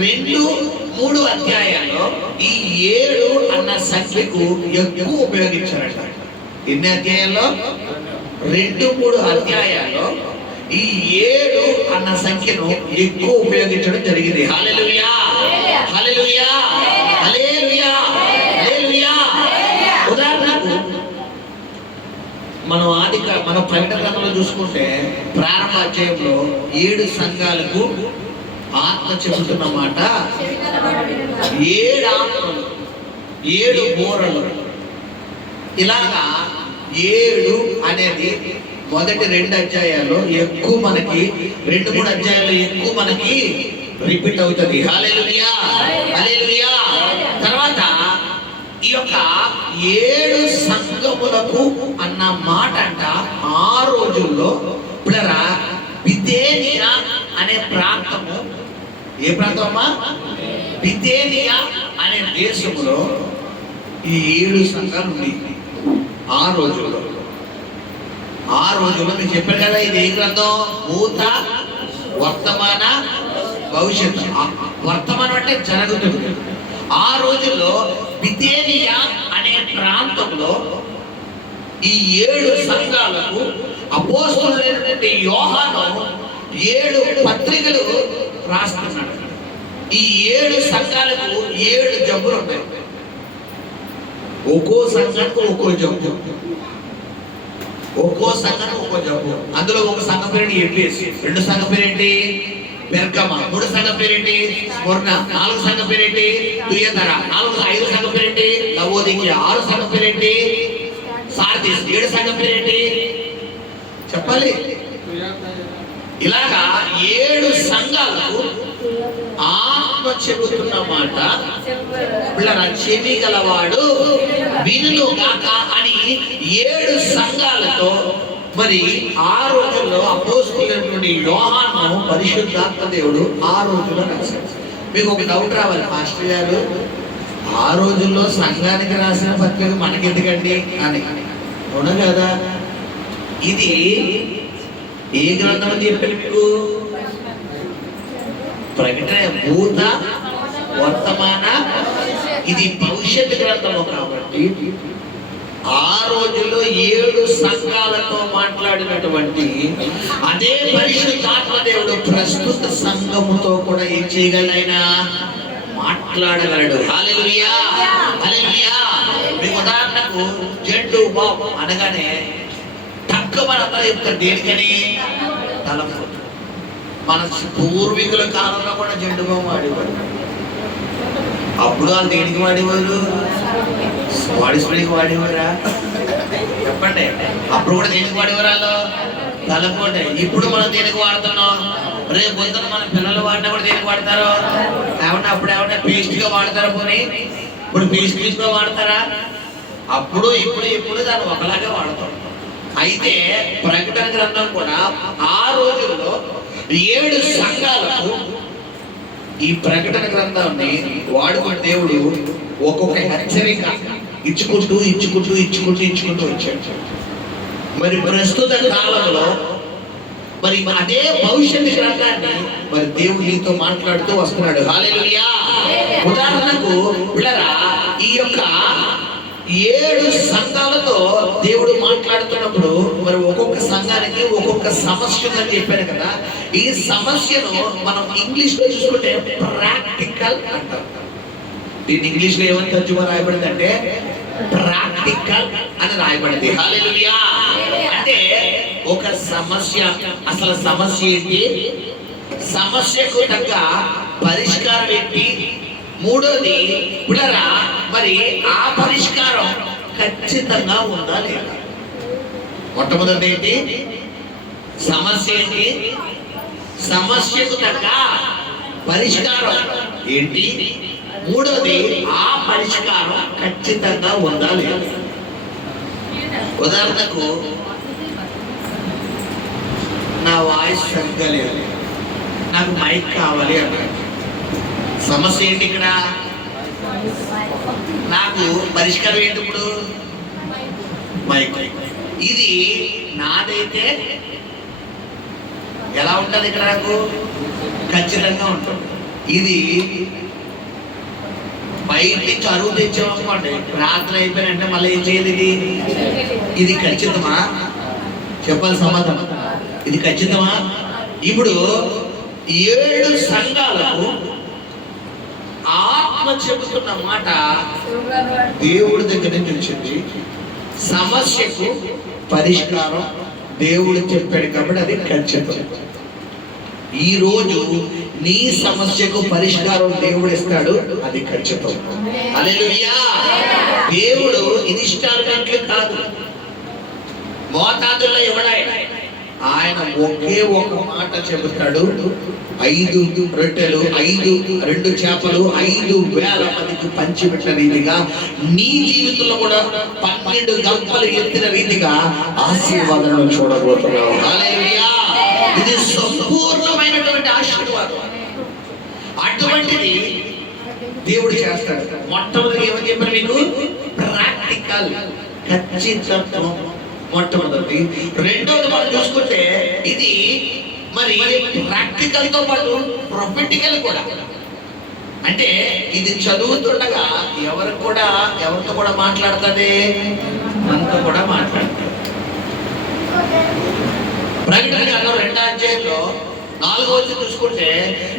2-3 అధ్యాయాల్లో ఈ 7 అన్న సంఖ్యకు ఎక్కువ ఉపయోగించారట. ఎన్ని అధ్యాయాల్లో? 2-3 అధ్యాయాల్లో ఈ 7 అన్న సంఖ్యను ఎక్కువ ఉపయోగించడం జరిగింది. హల్లెలూయా, హల్లెలూయా, హల్లెలూయా, హల్లెలూయా. ఉదాహరణకు మనం ప్రకటన గ్రంథంలో చూసుకుంటే ప్రారంభ అధ్యాయంలో 7 సంఘాలకు ఆత్మ చెబుతున్న మాట 7 ఆత్మలు, 7 బోరలు. ఇలాగా 7 అనేది మొదటి 2 అధ్యాయాలు ఎక్కువ మనకి, 2-3 అధ్యాయాలు ఎక్కువ మనకి రిపీట్ అవుతుంది. హల్లెలూయా, హల్లెలూయా. తర్వాత ఈ యొక్క 7 సంఘములకు అన్న మాట అంట ఆ రోజుల్లో పిల్లరా బిథేనియా అనే ప్రాంతము. ఏ ప్రాంతం అమ్మా? బిథేనియా అనే దేశంలో ఈ 7 సంఘాలు ఉన్నాయి ఆ రోజుల్లో. ఆ రోజుల్లో నేను చెప్పాను కదా, ఇది ఏ గ్రంథం? భూత, వర్తమాన, భవిష్యత్తు. వర్తమానం అంటే జరుగుతుంది. ఆ రోజుల్లో బిథేనియా అనే ప్రాంతంలో ఈ 7 సంఘాలకు అపోస్తలుడైనటువంటి యోహాను 7 పత్రికలు రాస్తున్నాడు. ఈ 7 సంఘాలకు 7 జబ్బులు ఉంటాయి. ఒక్కో సంఘానికి ఒక్కో జబ్బు, ఒక్కో సంఘానికి ఒక్కో జబ్బు. అందులో ఒక సంఘం పేరేంటి? ఎఫెసు. 2 సంఘం పేరేంటి? పెర్గమ. 3 సంఘం పేరేంటి? స్మరణ. 4 సంఘం పేరేంటి? తుయతర. 5 సంఘం పేరేంటి? లవోదికీయ. 6 సంఘం పేరేంటి? సార్దీస్. 7 సంఘం పేరేంటి? చెప్పాలి. ఇలాగా 7 సంఘాలకు ఆత్మ చెబుతున్న మాట పిల్లల చెవి గలవాడు వినును గాక అని 7 సంఘాలతో మరి ఆ రోజుల్లో అపోస్తలుడైనటువంటి యోహాను పరిశుద్ధాత్మ దేవుడు ఆ రోజుల్లో రాశాడు. మీకు ఒక డౌట్ రావాలి, మాస్టర్ గారు ఆ రోజుల్లో సంఘానికి రాసిన పత్రిక మనకెందుకండి అని. అవునా కదా? ఇది ఏ గ్రంథం అని చెప్పాను మీకు? ప్రకటన, భూత, వర్తమాన, ఇది భవిష్యత్తు గ్రంథము. కాబట్టి ఆ రోజుల్లో 7 సంఘాలతో మాట్లాడినటువంటి అదే పరిశుద్ధాత్మ దేవుడు ప్రస్తుత సంఘముతో కూడా ఏం చేయగలైనా మాట్లాడగలడు. హల్లెలూయా, హల్లెలూయా. మీకు ఉదాహరణకు జెండు బాబు అనగానే టక్కుమనంతా చెప్తారు. దేనికని? తలపు. మన పూర్వీకుల కాలంలో కూడా జెండు బాబు వాడేవారు. అప్పుడు వాళ్ళు దేనికి వాడేవారు? బాడీ స్ప్రేకి వాడేవారా? చెప్పండి. అప్పుడు కూడా దేనికి వాడేవారు వాళ్ళు? తలపోటే. ఇప్పుడు మనం దేనికి వాడుతున్నాం? రేపు పొద్దున మన పిల్లలు వాడినా కూడా దేనికి వాడతారు? ఏమన్నా అప్పుడు ఏమన్నా పేస్ట్గా వాడతారా? పోనీ ఇప్పుడు పేస్ట్గా వాడతారా? అప్పుడు ఇప్పుడు దాన్ని ఒకలాగే వాడతాం. అయితే ప్రకటన గ్రంథం కూడా ఆ రోజుల్లో 7 సంఘాలకు ఈ ప్రకటన గ్రంథాన్ని వాడుకుని దేవుడు ఒక్కొక్క హెచ్చరిక ఇచ్చుకుంటూ వచ్చాడు. మరి ప్రస్తుత కాలంలో మరి అదే భవిష్యత్తు గ్రంథాన్ని మరి దేవుడు నీతో మాట్లాడుతూ వస్తున్నాడు. హల్లెలూయా. ఉదాహరణకు పిల్లరా ఈ యొక్క 7 సంఘాలతో దేవుడు మాట్లాడుతున్నప్పుడు మరి ఒక్కొక్క సంఘానికి ఒక్కొక్క సమస్య ఉందని చెప్పాను కదా. ఈ సమస్యను మనం ఇంగ్లీష్ లో చూసుకుంటే ప్రాక్టికల్ అంటాం. దీన్ని ఇంగ్లీష్ లో ఏమని తర్జుమా రాయబడింది అంటే ప్రాక్టికల్ అని రాయబడింది. హల్లెలూయా. అంటే ఒక సమస్య, అసలు సమస్య ఏంటి, సమస్యకు తగ్గ పరిష్కారం ఏంటి, మూడోది పిల్లరా మరి ఆ పరిష్కారం ఖచ్చితంగా ఉందా లేదా. మొట్టమొదటి ఏంటి, సమస్య ఏంటి, సమస్యకు తగ్గ పరిష్కారం ఏంటి, మూడోది ఆ పరిష్కారం ఖచ్చితంగా ఉందా లేదా. ఉదాహరణకు నా వాయిస్ సరిగ్గా లేదు, నాకు మైక్ కావాలి అన్నాడు. సమస్య ఏంటి ఇక్కడ, నాకు పరిష్కారం ఏంటి ఇప్పుడు మైక్. ఇది నాదైతే ఎలా ఉంటుంది ఇక్కడ, నాకు ఖచ్చితంగా ఉంటుంది. ఇది బయట నుంచి అరువు తెచ్చామనుకోండి, రాత్రి అయిపోయినంటే మళ్ళీ ఏం చేయదు. ఇది ఖచ్చితమా, చెప్పాలి సమాధానం, ఇది ఖచ్చితమా. ఇప్పుడు 7 సంఘాలకు ఆత్మ చెబుతున్న మాట దేవుడి దగ్గర నుంచి వచ్చింది. సమస్యకు పరిష్కారం దేవుడు చెప్పాడు కాబట్టి అది ఖచ్చితం. ఈ రోజు నీ సమస్యకు పరిష్కారం దేవుడు ఇస్తాడు, అది ఖచ్చితం. హల్లెలూయా. దేవుడు ఇన్స్టాల్మెంట్లు కాదు, మోతాదుల్లో ఇవ్వడాయన. ఆయన ఒకే ఒక మాట చెబుతాడు. 5 రొట్టెలు 5 2 చేపలు 5,000 మందికి పంచిపెట్టిన రీతిగా నీ జీవితంలో కూడా 12 గంపలు ఎత్తిన రీతిగా ఆశీర్వాదాలను చూడబోతున్నావు. హల్లెలూయా. ఇది సంపూర్ణమైనటువంటి ఆశీర్వాదం. అటువంటిది దేవుడు చేస్తాడు. మొట్టమొదటి ఏమని చెప్పారు మీకు, ప్రాక్టికల్, ఖచ్చితత్వం మొట్టమొదటి. రెండోది మనం చూసుకుంటే ఇది మరి ప్రాక్టికల్ తో పాటు ప్రొఫెటికల్ కూడా. అంటే ఇది చదువుతుండగా ఎవరితో కూడా మాట్లాడుతుంది, మనతో కూడా మాట్లాడుతుంది. ప్రకటన గ్రంథం 2వ అధ్యాయంలో 4వ వచనం చూసుకుంటే,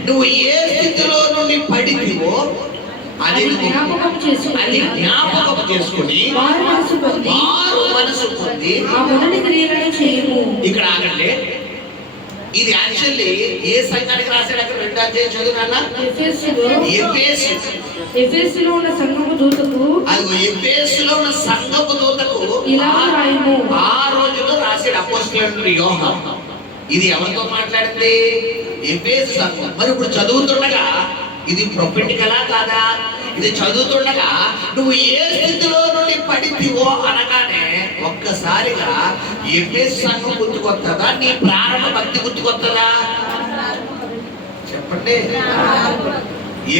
నువ్వు ఏ స్థితిలో నుండి పడితివో అది జ్ఞాపకం చేసుకుని మారు మనసు పొంది ఇక్కడ ఆగండి. ఇది యాక్చువల్లీ ఏ సంఘానికి రాశాడు అక్కడ 2వ అధ్యాయం చదువునా, ఎఫెసులో ఉన్న సంఘపు దూతకు, అది ఎఫెసులో ఉన్న సంఘపు దూతకు ఆ రోజులో రాశాడు అపోస్తలుడైన యోహాను. ఇది ఎవరితో మాట్లాడింది, ఎఫెసు సంఘం. మరి ఇప్పుడు చదువుతుండగా ఇది ప్రొఫెటికలా కాదా, ఇది చదువుతుండగా నువ్వు ఏ స్థితిలో నుండి పడితివో అనగానే ఒక్కసారిగా ఎఫెసు సంఘం గుర్తుకొస్తుందా, నీ ప్రారంభ భక్తి గుర్తుకొస్తుందా, చెప్పండి.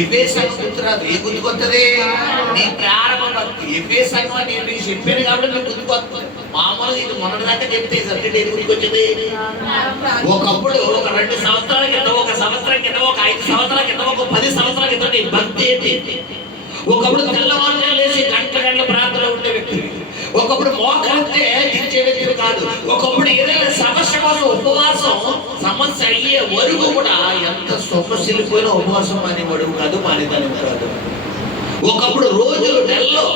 ఎఫెసు సంఘం గుర్తురాదు, ఏ గుర్తుకొస్తుంది, నీ ప్రారంభ భక్తి. ఎఫెసు సంఘం అని నేను చెప్పాను కాబట్టి నీకు గుర్తుకొస్తుంది. మామూలుగా ఇది మొన్నటిదాకా చెప్తే సబ్జెక్ట్ ఏది గుర్తుకొచ్చింది. ఒకప్పుడు ఒక 2 సంవత్సరాల క్రితం, ఒక సంవత్సరం క్రితం, ఒక 5 సంవత్సరాల క్రితం, ఒక 10 సంవత్సరాల క్రితం నీ భక్తి ఏంటి. ఒకప్పుడు తెల్లవారునే లేచి గంటల ప్రార్థన ఉండే వ్యక్తి, ఒకప్పుడు మోకరిస్తే దించే వ్యక్తులు కాదు, ఒకప్పుడు ఏదైనా సమస్య కోసం ఉపవాసం, సమస్య అయ్యే వరకు కూడా ఎంత సమస్యలిపోయినా ఉపవాసం మానేవాడు కాదు, మానేదాని కాదు. ఒకప్పుడు రోజులు, నెలలో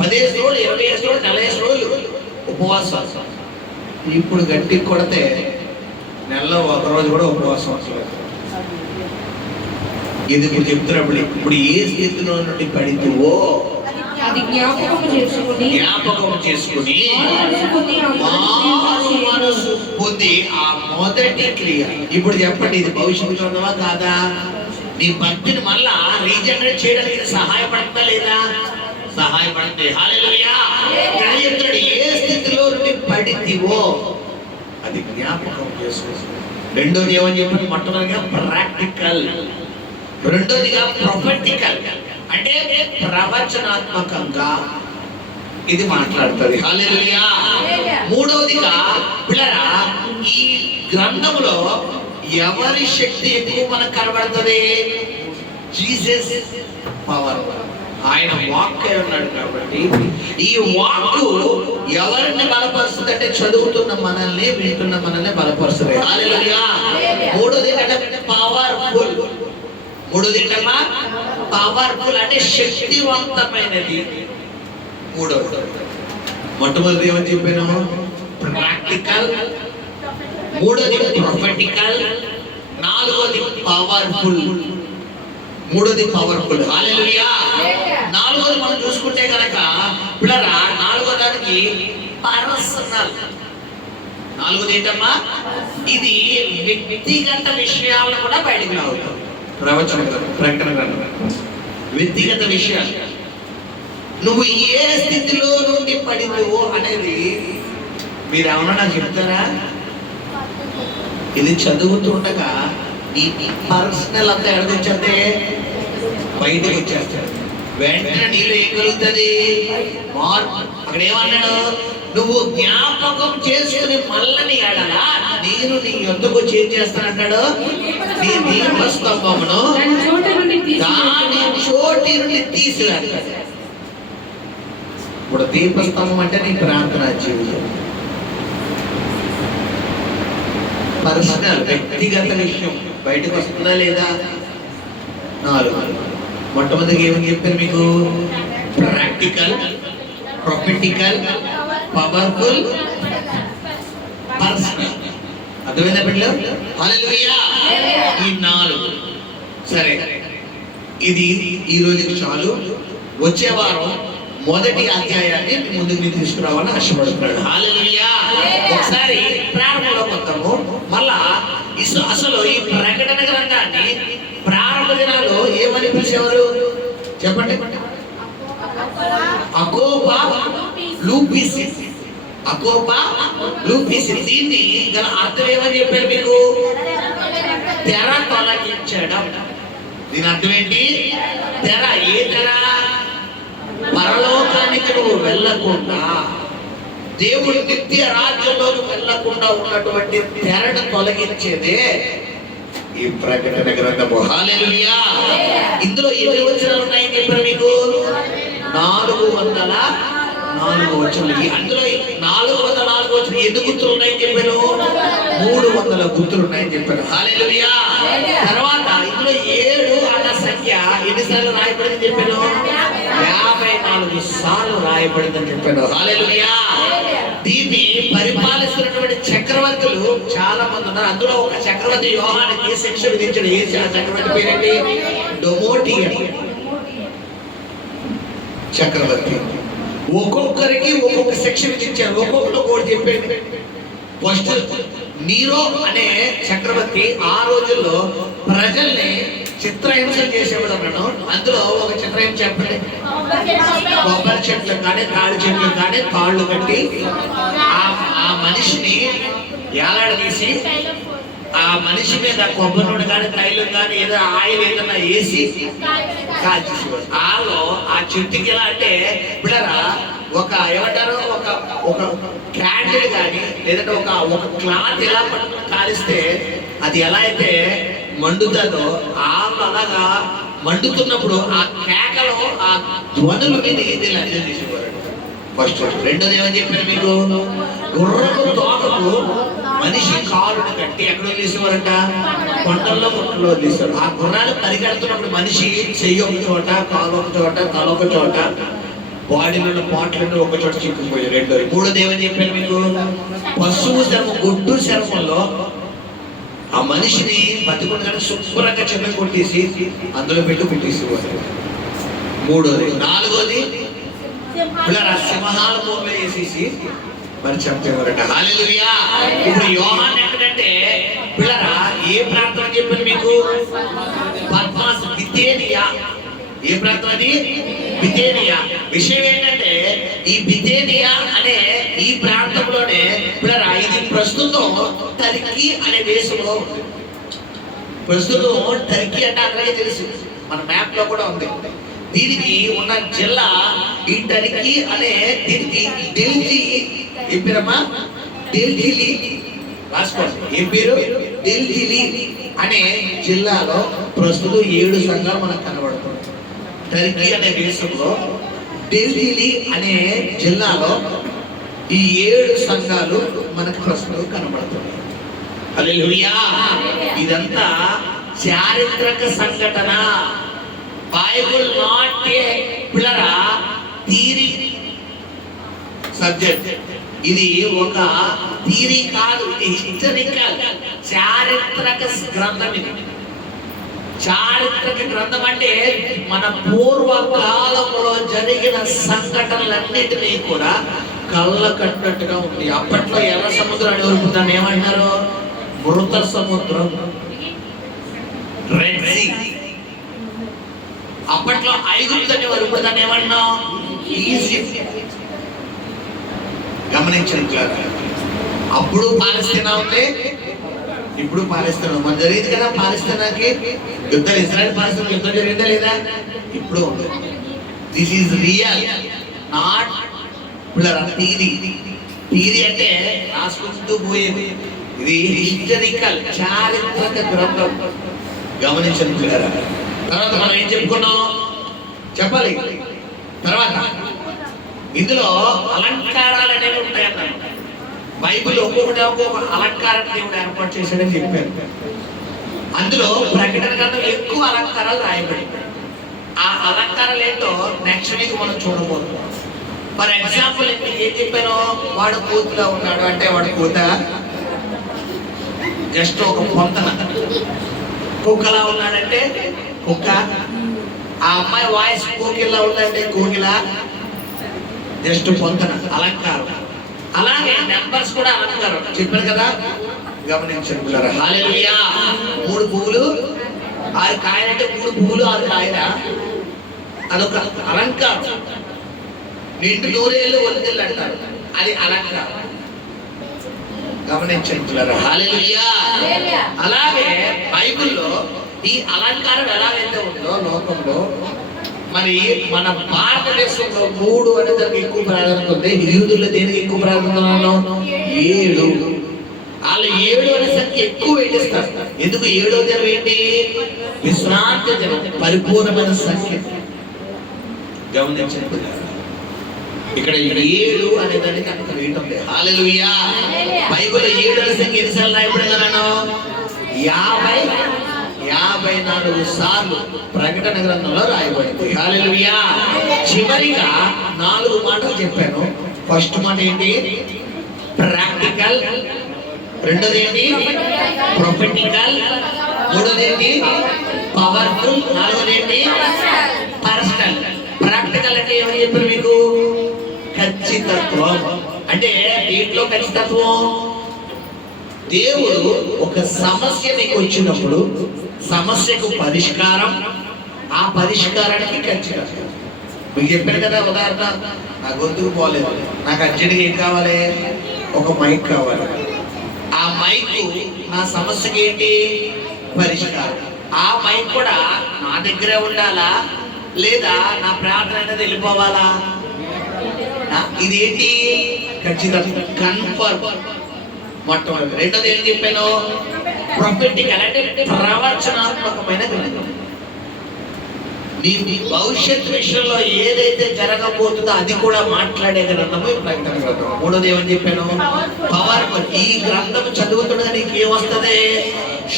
15 రోజులు, 25 రోజులు, 40 రోజులు ఉపవాసం. ఇప్పుడు గట్టి కొడితే నెలలో 1 రోజు కూడా ఉపవాసం అసలు. ఇది ఇప్పుడు చెప్తున్నప్పుడు, ఇప్పుడు ఏ స్థితిలో నుండి పడితువో అది జ్ఞాపకం చేసుకుని మనసు పొంది ఆ మొదటి క్రియ. ఇప్పుడు చెప్పండి, ఇది భవిష్యత్తులో ఉన్నవా కాదా, నీ భక్తిని మళ్ళా రీజనరేట్ చేయడానికి సహాయపడుతుందా లేదా, సహాయపడుతుంది. హల్లెలూయా. ఏ స్థితిలో నుండి పడితివో అది జ్ఞాపకం చేసుకో. రెండోది ఏమని చెప్పండి, మొట్టమొదటిగా ప్రాక్టికల్, రెండోదిగా ప్రొఫెటికల్, అంటే ప్రవచనాత్మకంగా ఇది మాట్లాడుతుంది. హల్లెలూయా. మూడవదిగా పిల్లరా, ఈ గ్రంథంలో ఎవరి శక్తి ఎక్కువ మనకు కనబడుతుంది, జీసస్ పవర్. ఆయన వాక్ అయి ఉన్నాడు కాబట్టి ఈ వాక్ ఎవరిని బలపరుస్తుంది అంటే చదువుతున్న మనల్ని, వింటున్న మనల్ని బలపరుస్తుంది. హల్లెలూయా. మూడోది ఏంటంటే పవర్ఫుల్. మూడోది ఏంటమ్మా, పవర్ఫుల్ అంటే శక్తివంతమైనది. మూడవది, మొట్టమొదటి ఏమని చెప్పాను? ప్రాక్టికల్. మూడోది ప్రొఫెటికల్. నాలుగోది పవర్ఫుల్. మూడోది పవర్ఫుల్. హల్లెలూయా. నాలుగోది మనం చూసుకుంటే కనుక పిల్లరా, నాలుగో దానికి పర్సనల్. నాలుగోది ఏంటమ్మా? ఇది వ్యక్తిగత విషయాలను కూడా బయటికి రావుతాం. ప్రకటన వ్యక్తిగత విషయాలు. నువ్వు ఏ స్థితిలో నుండి పడినవో అనేది మీరు ఏమన్నా నాకు చెప్తారా? ఇది చదువుతుండగా నీ పర్సనల్ అంతా ఎడకొచ్చేస్తే బయటకు వచ్చేస్తాడు. వెంటనే నీళ్ళు ఏం కలుగుతుంది? అక్కడ ఏమన్నాడు? నువ్వు జ్ఞాపకం చేసుకుని మళ్ళని ఎడలా నేను నీ యొద్దకు వచ్చి ఏం చేస్తానంటాడు? నీ దీపస్తంభమును దాని చోటి నుండి తీసివేస్తాడు. ఇప్పుడు దీపస్తంభం అంటే నీ ప్రార్థనా జీవితం, పర్సనల్ వ్యక్తిగత విషయం బయటకు వస్తుందా లేదా? నాలుగు. మొట్టమొదటిగా ఏమని చెప్పారు మీకు? Practical, prophetical, powerful, personal. అర్థమైందా పిల్లలు? హల్లెలూయా. ఈ నాలుగు. సరే, ఇది ఈ రోజుకి చాలు. వచ్చే వారం మొదటి అధ్యాయాన్ని ముందుకు నేను తీసుకురావాలని ఆశపడుతున్నాడు. హల్లెలూయా. ఒకసారి ప్రారంభంలో వద్దాము. మళ్ళా అసలు ఈ ప్రకటన గ్రంథాన్ని ప్రారంభ దినాల్లో ఏమని పిలిచేవారు చెప్పండి? అకోపా లూపిసి. అకోపా లూపిసి. దీన్ని గల అర్థం ఏమని చెప్పారు మీకు? తెర తొలగించడం. దీని అర్థం ఏంటి? తెర. ఏ తెర? పరలోకానికి నువ్వు వెళ్ళకుండా, దేవుడి నిత్య రాజ్యంలోకి వెళ్ళకుండా ఉన్నటువంటి తెరను తొలగించేదే ఈ ప్రకటన గ్రంథము. హల్లెలూయా. ఇందులో ఎన్ని వచనాలు ఉన్నాయని చెప్పారు మీకు? 404 వచనాలు. అందులో 404 వచనాలు ఎన్ని గుర్తులు ఉన్నాయని చెప్పాను? 300 గుర్తులు ఉన్నాయని చెప్పాను. హల్లెలూయా. తర్వాత ఇందులో 7 అన్న సంఖ్య ఎన్నిసార్లు రాయబడిందని చెప్పాను? 54 సార్లు రాయబడిందని చెప్పాను. హల్లెలూయా. దీన్ని పరిపాలిస్తున్నటువంటి చక్రవర్తులు చాలా మంది ఉన్నారు. అందులో ఒక చక్రవర్తి యోహానుకి శిక్ష విధించాడు. ఏ చక్రవర్తి పేరేంటి? డొమోటియన్ చక్రవర్తి. ఒక్కొక్కరికి ఒక్కొక్క శిక్ష విధించారు. ఒక్కొక్కరు ఒకటి చెప్పాడు. ఫస్ట్ నీరో అనే చక్రవర్తి ఆ రోజుల్లో ప్రజల్ని చిత్రహింసలు చేసేవాడు అన్నాడు. అందులో ఒక చిత్రహింస చెప్పండి. కొబ్బరి చెట్లు కానీ తాడి చెట్లు కానీ తాళ్ళు కట్టి ఆ మనిషిని ఏలాడదీసి ఆ మనిషి మీద కొబ్బరి నూనె కానీ తైలం కానీ ఏదో ఆయిల్ ఏదన్నా వేసి కాల్చేసేవాడు. ఆ చెట్టుకి ఎలా అంటే పిల్లరా ఒక ఏమంటారు ఒక క్యాండిల్ కానీ లేదంటే ఒక క్లాత్ ఎలా కాలిస్తే అది ఎలా అయితే మండుతుందో అలాగా మండుతున్నప్పుడు ఆ కేకలో ఆ ధ్వనుల మీద ఏది అర్థం చేసేవారు. ఫస్ట్. రెండోది ఏమని చెప్పారు మీకు? గుర్రపు తోకకు మనిషి కాలును కట్టి ఎక్కడ వదిలేసేవారంట? కొండల్లో గుట్టలో వదిలేస్తారు. ఆ గుర్రాలు పరిగెడుతున్నప్పుడు మనిషి చెయ్యి ఒక చోట, కాలు ఒక చోట, తల ఒక చోట, బాడీలో పాటలు ఒక చోట చిక్కుపోయాయి. రెండోది. మూడోది ఏమని చెప్పారు మీకు? పశువు చర్మం, గొడ్డు చర్మంలో ఆ మనిషిని బతికుండగానే శుభ్రంగా చిన్న కొట్టేసి అందులో పెట్టి పుట్టేసేవారు. మూడోది. నాలుగోది సింహాల మూలలో వేసేసి మరి చంపేవారట. హల్లెలూయా. ఇప్పుడు యోహాను ఎక్కడంటే పిల్లరా ఏ ప్రాంతం అని చెప్పారు మీకు? పద్మాస్, బితేనియా. ఏ ప్రాంతం అది? బితేనియా. విషయం ఏంటంటే ఈ బితేనియా అనే ఈ ప్రాంతంలోనే పిల్లరా ఇది ప్రస్తుతం టర్కీ అనే దేశంలో ఉంది. ప్రస్తుతం టర్కీ అంటే అందరికీ తెలుసు, మన మ్యాప్ లో కూడా ఉంది. దీనికి ఉన్న జిల్లా ఈ టర్కీ అనే దీనికి డెల్జీ. ఏ పేరమ్మా? డెల్జిలి. రాసుకోండి. ఏ పేరు? డెల్జిలి అనే జిల్లాలో ప్రస్తుతం 7 సంఘాలు మనకు కనబడుతుంది. టర్కీ అనే దేశంలో డెల్జిలి అనే జిల్లాలో ఈ 7 సంఘాలు మనకు ప్రస్తుతం కనబడుతున్నాయి. హల్లెలూయా. ఇదంతా చారిత్రక సంఘటన. బైబుల్ నాట్ ఏ పిల్లరా థియరీ సబ్జెక్ట్. ఇది ఒక థియరీ కాదు, ఇది హిస్టరికల్ చారిత్రక గ్రంథం. ఇది చారిత్రక గ్రంథం అంటే మన పూర్వకాలంలో జరిగిన సంఘటనలన్నిటినీ కూడా కళ్ళ కట్టినట్టుగా ఉంది. అప్పట్లో ఎర్ర సముద్రాన్ని వరకు దాన్ని ఏమంటారు? మృత సముద్రం, రెడ్ సీ. అప్పట్లో ఐగుప్తుని వరకు దాన్ని ఏమన్నాం? ఈజిప్ట్. గమనించండి, అప్పుడు పాలస్తీనా ఉంది, ఇప్పుడు పాలస్తీనా. మన జరిగింది కదా పాలస్తీనాకి యుద్ధం, ఇజ్రాయెల్ పాలస్తీనా యుద్ధం జరిగిందా లేదా? ఇప్పుడు ఉంది. This is real, not theory. Theory అంటే రాసుకుంటూ పోయేది. ఇది హిస్టరికల్ చారిత్రక గ్రంథం. గమనించండి. తర్వాత మనం ఏం చెప్పుకున్నాం చెప్పాలి. తర్వాత ఇందులో అలంకారాలు అనేవి ఉంటాయన్నారు. బైబిల్ ఒక్కొక్కటి ఒక్కొక్క అలంకారం దేవుడు ఏర్పాటు చేశాడని చెప్పారు. అందులో ప్రకటన గ్రంథం ఎక్కువ అలంకారాలు రాయబడి, ఆ అలంకారాలు ఏంటో నెక్స్ట్ వీక్ మనం చూడబోతున్నాం. ఫర్ ఎగ్జాంపుల్ ఏం చెప్పాను? వాడు కూతుగా ఉన్నాడు అంటే వాడు కూత జస్ట్ ఒక పొంతన. కుక్కలా ఉన్నాడంటే కుక్క. ఆ అమ్మాయి వాయిస్ కోకిలా ఉందంటే కోకిల, జస్ట్ పొంతన, అలంకారం. అలాగే నెంబర్స్ కూడా అలంకారం చెప్పారు కదా. గమనించండి. హల్లెలూయా. 3 పువ్వులు 6 కాయలు అంటే 3 పువ్వులు 6 కాయలా? అదొక అలంకారం. నిండు నూరేళ్ళు వందెళ్ళు అంటారు, అది అలంకారం. గమనించండి. హల్లెలూయా. అలాగే బైబిల్లో ఈ అలంకారం ఎలాగైతే ఉందో లోకంలో, మరి మన భారతదేశంలో 3 అనే దానికి ఎక్కువ ప్రాధాన్యత ఉంది. యూదుల్లో దేనికి ఎక్కువ ప్రాధాన్యత? 7. వాళ్ళు 7 అనే సంఖ్య ఎక్కువ పెట్టిస్తారు. ఎందుకు? 7వ దినం ఏంటి? విశ్రాంతి దినం, పరిపూర్ణమైన సంఖ్య. గమనించండి. ఇక్కడ 7 అనే దానికి అంత రేట్ ఉంది. హల్లెలూయా. బైబిల్ 7 అనే సంఖ్య ఎన్నిసార్లు రాయబడిందన్నాను? 54 సార్లు ప్రకటన గ్రంథంలో రాయబడింది. హల్లెలూయా. చివరిగా 4 మాటలు చెప్పాను. ఫస్ట్ మాట ఏంటి? ప్రాక్టికల్. రెండోది ఏంటి? ప్రొఫెటికల్. మూడోది ఏంటి? పవర్ఫుల్. నాలుగోది ఏంటి? పర్సనల్. ప్రాక్టికల్ అంటే ఏమని చెప్పారు మీకు? ఖచ్చితత్వం. అంటే దీంట్లో ఖచ్చితత్వం, దేవుడు ఒక సమస్య నీకు వచ్చినప్పుడు సమస్యకు పరిష్కారం, ఆ పరిష్కారానికి ఖచ్చితత్వం. మీకు చెప్పాను కదా ఉదాహరణ, నా గొంతుకు పోలేదు, నాకు అర్జెంట్గా ఏం కావాలి? ఒక మైక్ కావాలి. ఆ మైక్ నా సమస్యకి ఏంటి? పరిష్కారం. ఆ మైక్ కూడా నా దగ్గరే ఉండాలా లేదా నా ప్రార్థన అనేది వెళ్ళిపోవాలా? ఇదేంటి? ఖచ్చితంగా కన్ఫర్మ్. మొట్టమొదటి. రెండోది ఏం చెప్పాను? ప్రొఫెటికల్ అంటే ప్రవచనాత్మకమైన గ్రంథం. నీ భవిష్యత్ విషయంలో ఏదైతే జరగబోతుందో అది కూడా మాట్లాడే గ్రంథము ప్రకటన గ్రంథం. మూడోది ఏమని చెప్పాను? పవర్ఫుల్. ఈ గ్రంథం చదువుతుండగా నీకు ఏమొస్తుంది?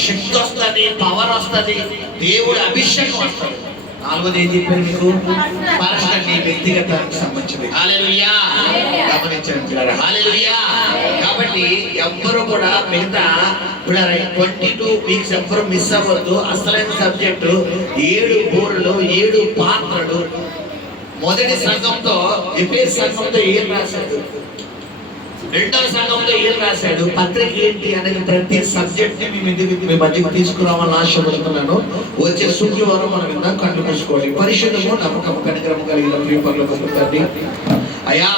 శక్తి వస్తుంది, పవర్ వస్తుంది, దేవుడి అభిషేకం వస్తుంది. నాలుగోది ఏం చెప్పారు మీకు? పర్సనల్, నీ వ్యక్తిగతానికి సంబంధించింది. హల్లెలూయా. గమనించండి. హల్లెలూయా. కాబట్టి ఎవ్వరు కూడా మిగతా 22 వీక్స్ ఎవ్వరు మిస్ అవ్వద్దు. అసలైన సబ్జెక్టు 7 బోర్డులు, 7 పాత్రలు. మొదటి సంఘంతో ఎఫెసు సంఘంతో ఏం రాశాడు, రెండవ సంఘంలో ఏం రాశాడు, పత్రిక ఏంటి అనేది ప్రతి సబ్జెక్ట్ ని మీ మధ్యకు తీసుకురావాలని ఆశపడుతున్నాను. వచ్చే శుక్రవారం మనం ఇందాక కళ్ళు మూసుకోండి. పరిశుద్ధము, నమ్మకము, కనికరము కలిగిన ప్రియ పరలోకపు తండ్రి, అయ్యా